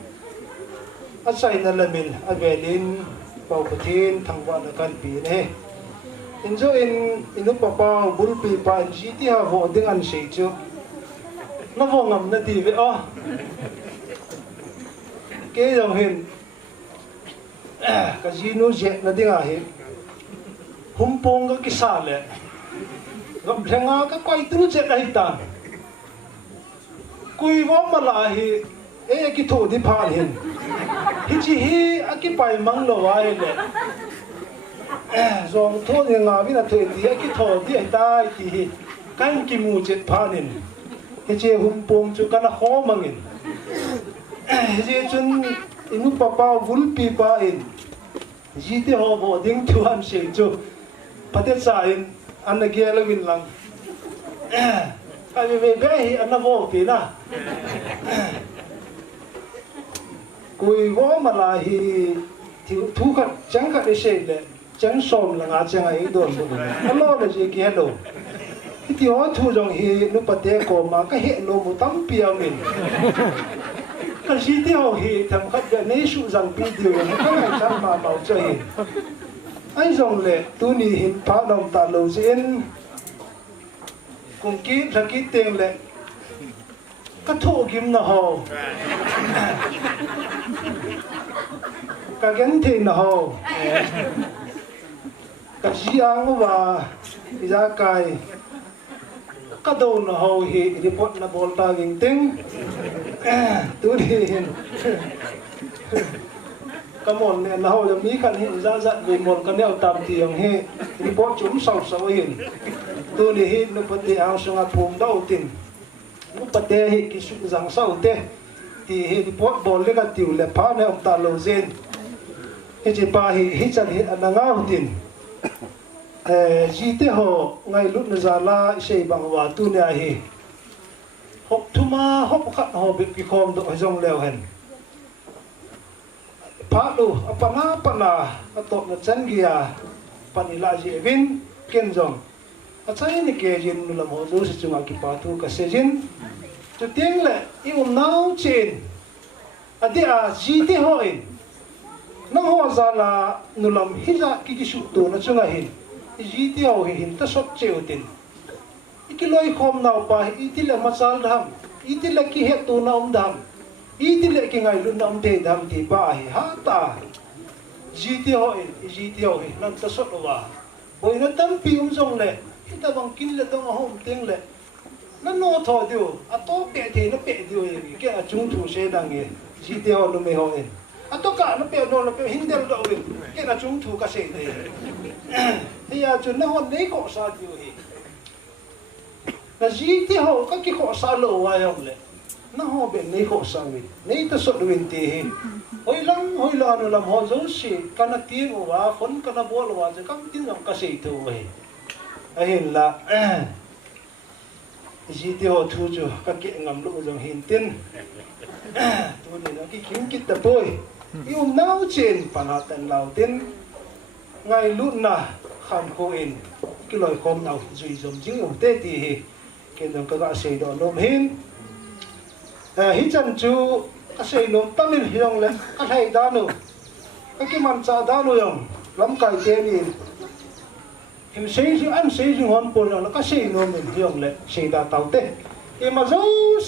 ở đây là làm mình ở về lên bao bát thiên thằng vợ là cần pin này in cho in lúc bao bún pi pan chỉ thì họ vô tiếng ăn sấy chứ nó vô ngầm nó đi vậy cái dòng hình cái gì nó dễ nó tiếng à hết humpong ka kisale gam thenga ka koi tru che dai ta kui wa malahi e ki tho di phal hin hi chi hi aki pai mang lo wa le zong tho ni nga vi na thoi di aki tho di ta ti kan ki mu che phanin hi che humpong chu kana ho mangin je chun inu papa vulpi pa in ji te ho bo ding thuan se chu Patet sain an nagia lagin lang ai về hi an na vo ti na kui vo ma la hi thu khat chang khat se le chang som la nga chang ai don bu alo le ji ki hello ti ho thu jong hi nu pate ko ma ka he lo mu tam pia min ka si ti ho hi tham khat ga nei su jang pi dio ka ngai chang ma mau chơi anh dòng lệ tu ni hình phá đồng tạ lầu diễn cùng ký ra ký tiền lệ các thụ kiếm nọ hồ các gắn thì nọ hồ các di áng và giá cài các đồ nọ hồ hi đi bột nọ bột ta gìn tính tu ni hình cái món này là hồi mỹ khăn hiện ra dặn về món cái nẻo tạm tiền he đi bó chúng sầu hiện tôi đi hiện nó bật áo sang phồng đầu tiền nó bật hiện cái sự rằng sầu te thì hiện đi bó bò lên cái tiểu lệ phá này ông ta lâu gen cái chỉ ba hiện chân hiện anh ngao tiền chỉ te ho ngay lúc nó ra la xây bằng hòa tu này he học thuma học khát họ bị cái com độ dòng leo hen Palu apa atau nacan dia panila jevin kenjong acai ni kejin nulam hozo secunga kipatu kasejin cutieng le ium nau chen adia jiti hoin nang ho za la nulam hiza ki su tu na chunga hin ji ti ho hin ta sot cheu tin ikiloi khom nau pa itila masal dham itila ki he tu na dham itila ki ngai lu nam te dham ti pa hi ha ta ji ti ho hin nan ta sot wa boi na tam pi jong le ita bang kin le dong hom teng le na no tho dio a to pe the na pe dio ke a chung thu se dang e ji ti ho no me ho en a to ka na pe no na pe hin del do in ke na chung thu ka se de he ya chu na ho nei ko sa dio hi na ji ti ho ka ki ko sa lo wa yong le na ho be nei ko sa wi nei ta so win ti hi hoi la no lam ho zo si kana ti wa phon kana bol wa je kam tin jong ka se tu we a hin la ji ti ho thu chu ka ke ngam lu jong hin tin tu ni na ki kim kit ta boy yu nau chen pana tan lau tin ngai lu na khan ko in ki loi khom nau zui zom jing um te ti hi ke dong ka ga se do nom hin hi chan chu a sei nom tamil hiong le a thai da nu a ki man cha da nu yong lam kai te ni him sei ju an sei ju hon por la ka sei nom min hiong le sei da tau te e ma zo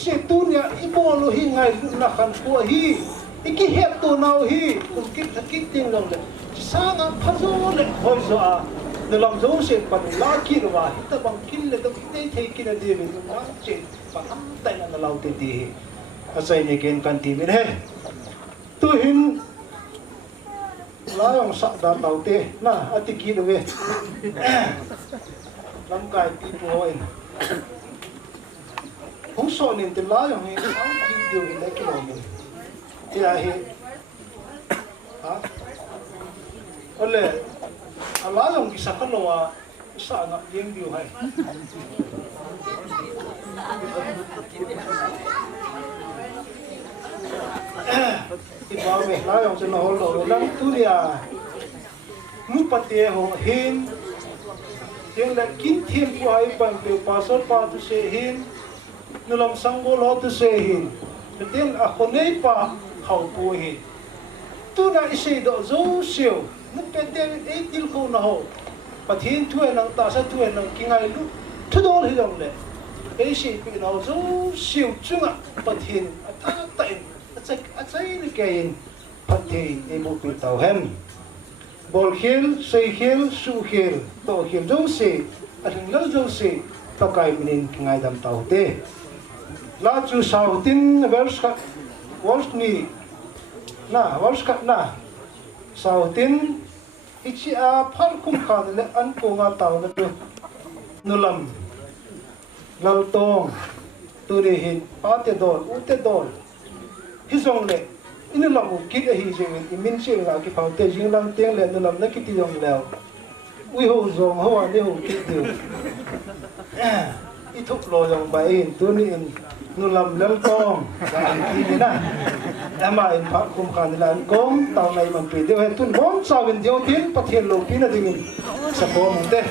se tu nya i bo lo hi ngai na khan ko hi iki het tu nau hi ku ki ting long le sa nga phazo le hoi zo a ne lam zo se pan la ki wa ta bang kin le to ki te thei ki na de min na che pa ham tai na lau te ti asai ne ken kan ti min he tu hin la yong sa da tau te na ati ki do we lam kai ti po in hong so nin te la yong he ang ki dio in le ki lo min ti a he ha ole ala yong ki sa kan lo wa sa nga yeng dio hai ibaw me la yong chen ho lo lang tu dia mu pate ho hin jeng la kin thiem ku ai pan pe pasor pa tu se hin nulam sanggol ho tu se hin ten a khonei pa khau pu hin tu na ise do zo siu nu pe te e til ko na ho pathin tu nang ta sa tu nang kingai lu thu dol hi dong le e si pi na zo siu chunga pathin ata ta in a chai ni kain pathe e mo pi tau hem bol khil sei khil su khil to khil zo se a thing lo zo se to kai min kingai dam tau te la chu sau tin vers ka wals ni na wals ka na sau tin ichi a phal kum khan le an ko nga tau na tu nulam lal tong tu re hin pa te dol u te dol hi song le in lam u kit a hi jeng in min che nga ki phau te jing lam teng le nulam na ki ti yong leo ui ho zong ho an ne ho ki tu i thuk lo yong ba in tu ni in nulam lal tong ga an ki ni na ama in phal kum khan la an kom tau nai man pi de he tun bom sa win dio tin pathian lo pi na ding in sa ko mon te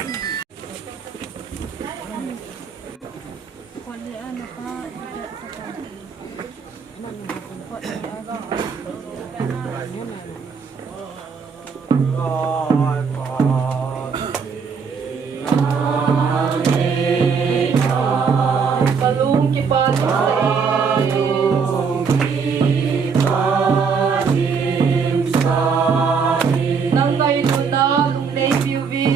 Nang kayo na lung nay piubi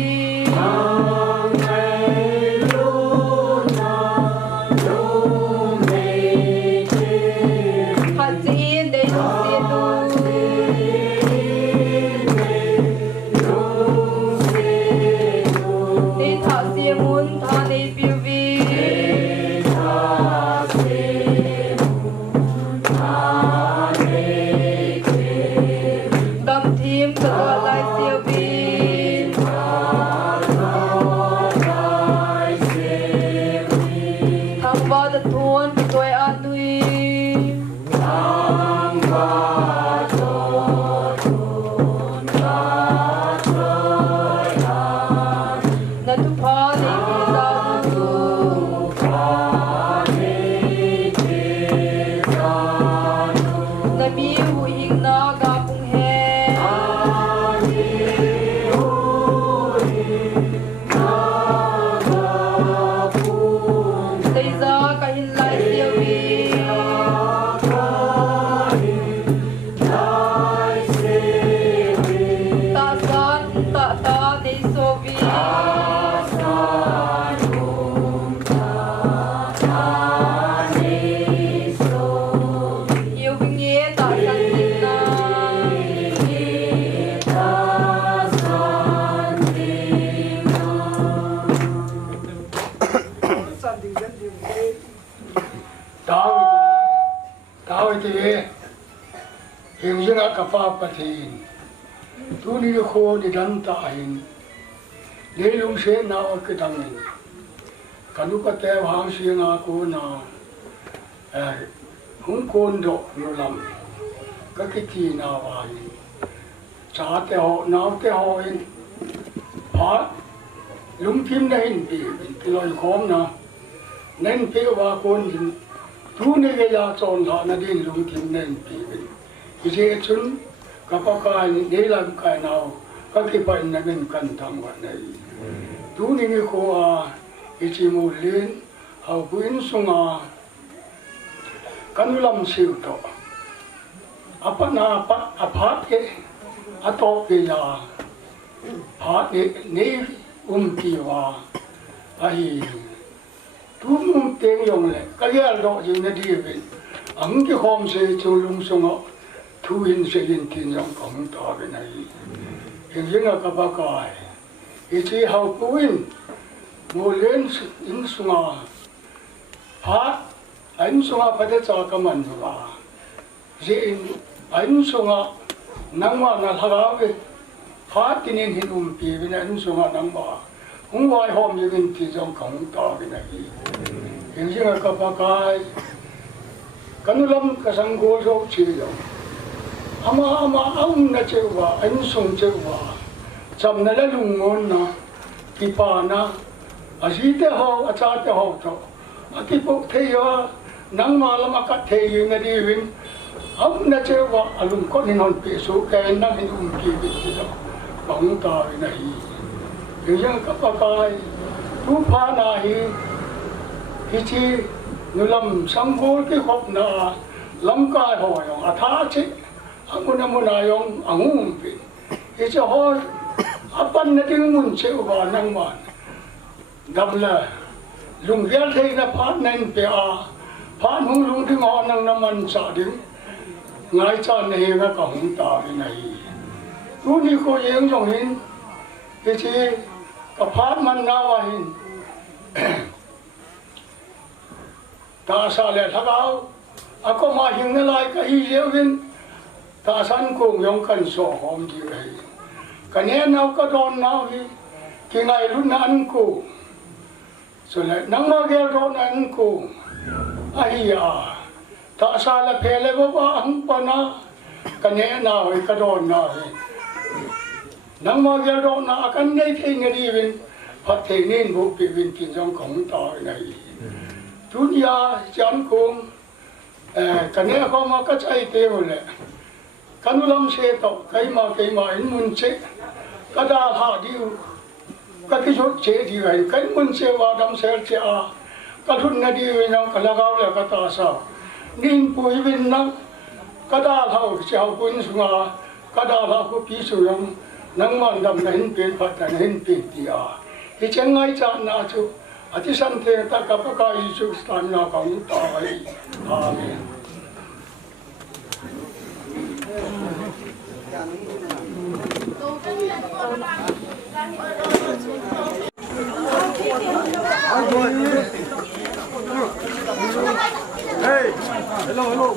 ฟ้าประเทศทุนี้โคดิดันตาหินเลี้ยลุงเสนาอกิตังหินกันอุปเทวหางเสียงอาโกนาหุ่นโกนดอกนุลำก็คิดที่นาวาหินชาเตหอนาวเตหอหินพาลุงพิมพ์ได้หินปีเป็นลอยของนะเน้นเพื่อว่าคนหินทุนี้ก็ยาจรหานาดินลุงพิมพ์เน้นปีเป็นอิเจชุนกับปากายนี่ลังกายนาวก็คิดไปนั่นเป็นกันทั้งวันนี้ทุนี้นี่เขาอิจิมูลินเขาบุญสุงากันลำสิวโตapa na apa apa ke atau ke ya apa ni kiwa ai tu mung teng yong le kaya do jing na di ben ang ki hom se chulung sungo tu in se in tin yong kong ta be nai yin yin ka ba kai i chi hau puin mo len in sunga ha anh sunga pa de cha ka man ba je anh sunga nangwa na thagawe phát tinin hin pi vina anh sunga nangwa hung wai hom yin ti jong kong ta be nai yin yin ka ba kai kanulam ka sang go jo chi yo ama ang na chewa anh sung chewa cham na la lung ngon na ki pa na asite ho acha te ho to ati pok the yo nang ma lama ka the yu na di win am na chewa alum ko ni non pe so ka na hin ki bi ti da bang ta na hi yang ka pa kai tu pa na hi ki chi nulam sang go ki khop na lam ka ho yo atha chi amuna muna yong angung pi ki cha ho apan na ding mun chewa nang ma dam la lung vial thei na phan nen pe a phan hung lung ding ho nang naman sa ding ngai cha ne ga ka hung ta nei tu ni ko yeng jong hin ke chi ka phan man na wa hin ta sa le thagao ako ma hing na lai ka hi leu hin ta san kong yong kan so hom di ai ka ne nau ka don nau hi ki ngai lu na an ko so le nang ma gel do na an ko ai ya ta sa la phele bo ba ang pa na ka ne na hoi ka don na hi nang ma gel do na kan nei thei ngari win phat thei nin bu pi win kin jong kong ta nai dunia chan kong ka ne ko ma ka chai te ho le kanulam se to kai ma in mun che kada ha diu ka ki jot che di ai kai mun che wa dam ser che a ka thun na di wi nang ka lagaw le ka ta sa nin pui win na kada ha che ha kun sunga kada ha ko pi su yang nang man dam na hin pe phat na hin pe ti a hi chengai cha na chu ati san the ta ka pa ka i chu stan na ka u ta ai amen Hey, hello.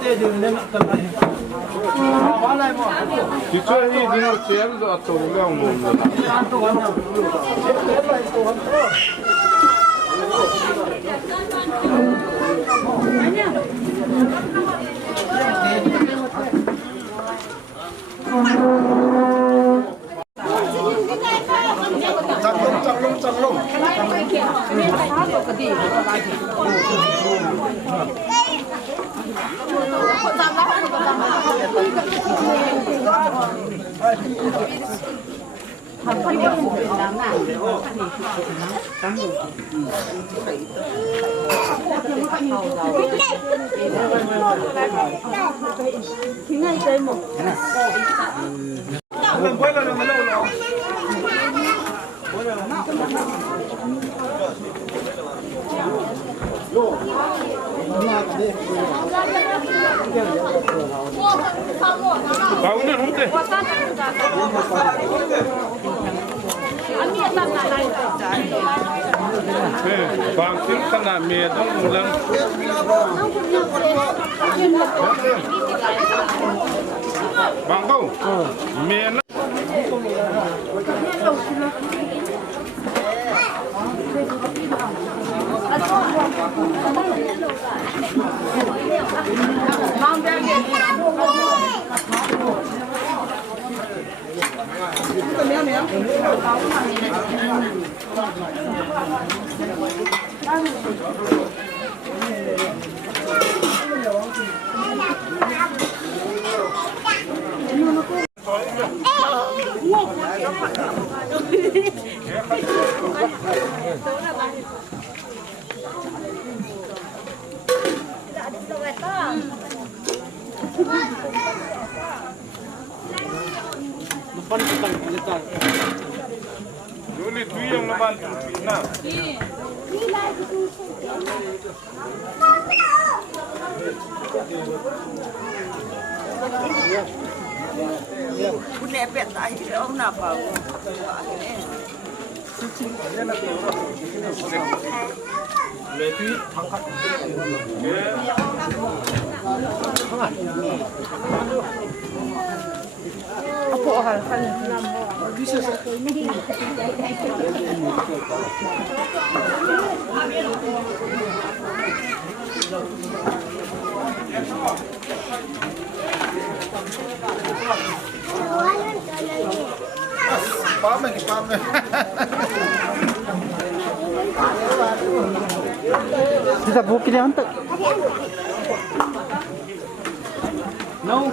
te de ne na ta lai wa lai mo ti choi hi ding chem zo to le mo an to wan se lai to han to Chak lom. Baune rumte. Bang tin kana me dong ulang. Bang kau. Me na. Juli tu yang lepas na. Punya pet tak ada orang nak bau. Lepi angkat. Apa hal kan bisa Pam. Bisa buki dia hantar. No.